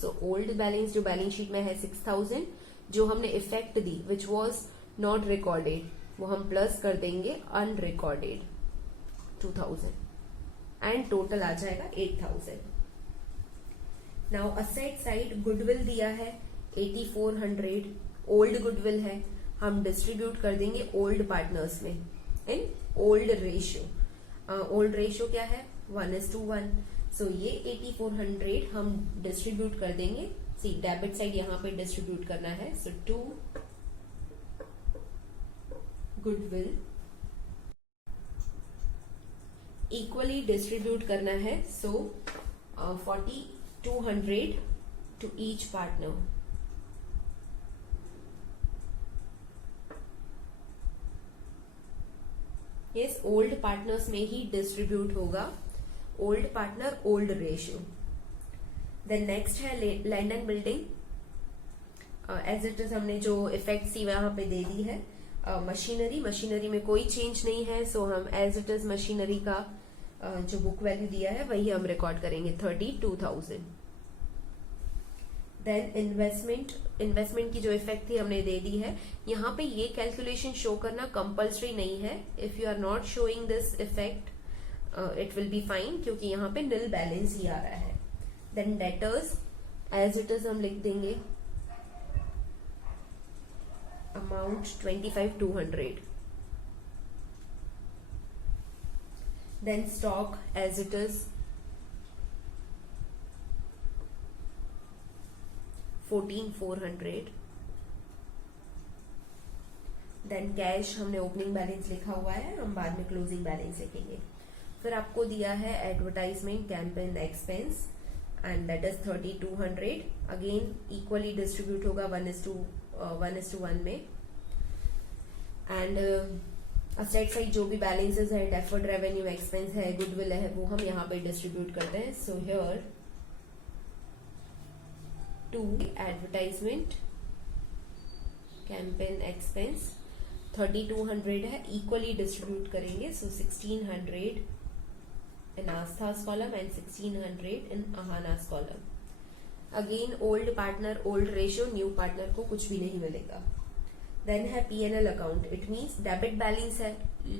सो ओल्ड बैलेंस जो बैलेंस शीट में है 6000, जो हमने effect the which was not recorded, वो हम प्लस कर देंगे अनरिकॉर्डेड 2000 एंड टोटल आ जाएगा 8000. नाउ असेट साइड गुडविल दिया है 8400. ओल्ड गुडविल है, हम डिस्ट्रीब्यूट कर देंगे ओल्ड पार्टनर्स में in old ratio. Old ratio क्या है? 1:1. सो ये 8400 हम डिस्ट्रीब्यूट कर देंगे. सी डेबिट साइड यहाँ पे डिस्ट्रीब्यूट करना है, सो 2 गुडविल इक्वली डिस्ट्रीब्यूट करना है, so 4200 to each partner. Yes, old partners में ही डिस्ट्रीब्यूट होगा. Old partner old ratio. Then next है land and building. As it is हमने जो इफेक्ट सी वहां पे दे दी है. मशीनरी में कोई चेंज नहीं है, सो हम एज इट इज मशीनरी का जो बुक वैल्यू दिया है वही हम रिकॉर्ड करेंगे 32,000. देन इन्वेस्टमेंट की जो इफेक्ट थी हमने दे दी है. यहाँ पे ये कैलकुलेशन शो करना कंपल्सरी नहीं है. If you are not showing this effect it will be fine, क्योंकि यहाँ पे नील बैलेंस ही आ रहा है. Then debtors as it is हम लिख देंगे amount 25,200. Then stock as it is 14,400. Then cash हमने ओपनिंग बैलेंस लिखा हुआ है, हम बाद में क्लोजिंग बैलेंस लिखेंगे. फिर आपको दिया है advertisement campaign expense and that is 3,200. Again equally distribute होगा 1:1 में. एंड असेट साइड जो भी बैलेंसेस है, डेफर्ड रेवेन्यू एक्सपेंस है, गुडविल है, वो हम यहाँ पे डिस्ट्रीब्यूट करते हैं. So here to advertisement campaign expense 3,200 है, इक्वली डिस्ट्रीब्यूट करेंगे. सो 1,600 in Astha's column and 1,600 in Ahana's column. Again old partner old ratio, new partner को कुछ भी नहीं मिलेगा. Then है P&L account. It means debit balance है,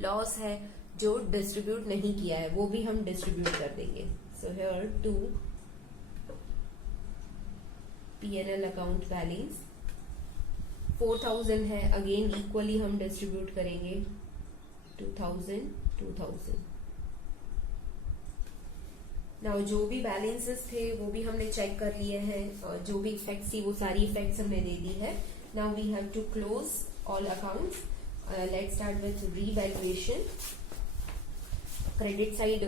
लॉस है जो डिस्ट्रीब्यूट नहीं किया है, वो भी हम डिस्ट्रीब्यूट कर देंगे. So here to P&L account balance 4,000 है, अगेन इक्वली हम डिस्ट्रीब्यूट करेंगे 2,000 2,000. नाउ जो भी बैलेंसेस थे वो भी हमने चेक कर लिए हैं, और जो भी इफेक्ट्स थी वो सारी इफेक्ट्स हमने दे दी है. Now we have to close all accounts. Let's start with revaluation. Credit side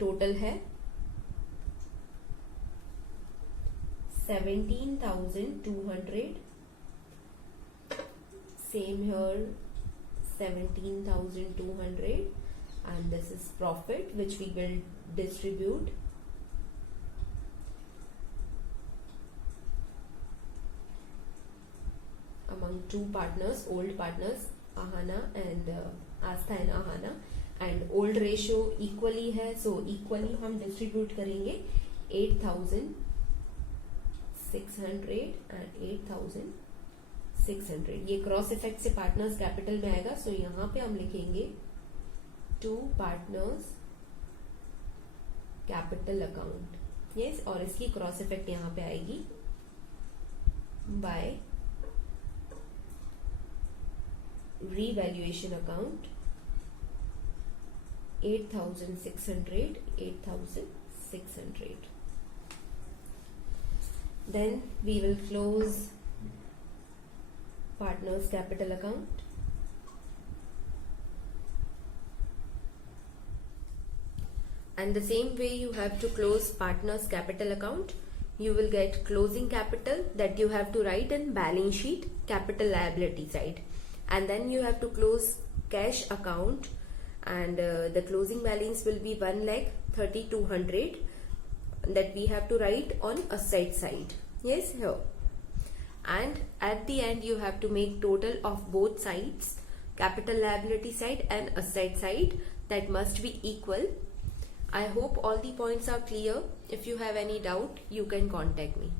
total है 17,200. Same here 17,200 and this is profit which we will distribute among two partners, old partners Ahana and Astha and Ahana, and old ratio equally है, so equally हम distribute करेंगे 8,600 and 8,600. ये cross effect से partners capital में आएगा. So यहाँ पे हम लिखेंगे to partners capital account. Yes, और इसकी क्रॉस इफेक्ट यहाँ पे आएगी by revaluation account 8,600. Then we will close partners capital account. And the same way you have to close partners capital account, you will get closing capital that you have to write in balance sheet capital liability side. And then you have to close cash account, and the closing balance will be 1,30,200 that we have to write on asset side. Yes, here. And at the end you have to make total of both sides, capital liability side and asset side, that must be equal. I hope all the points are clear. If you have any doubt, you can contact me.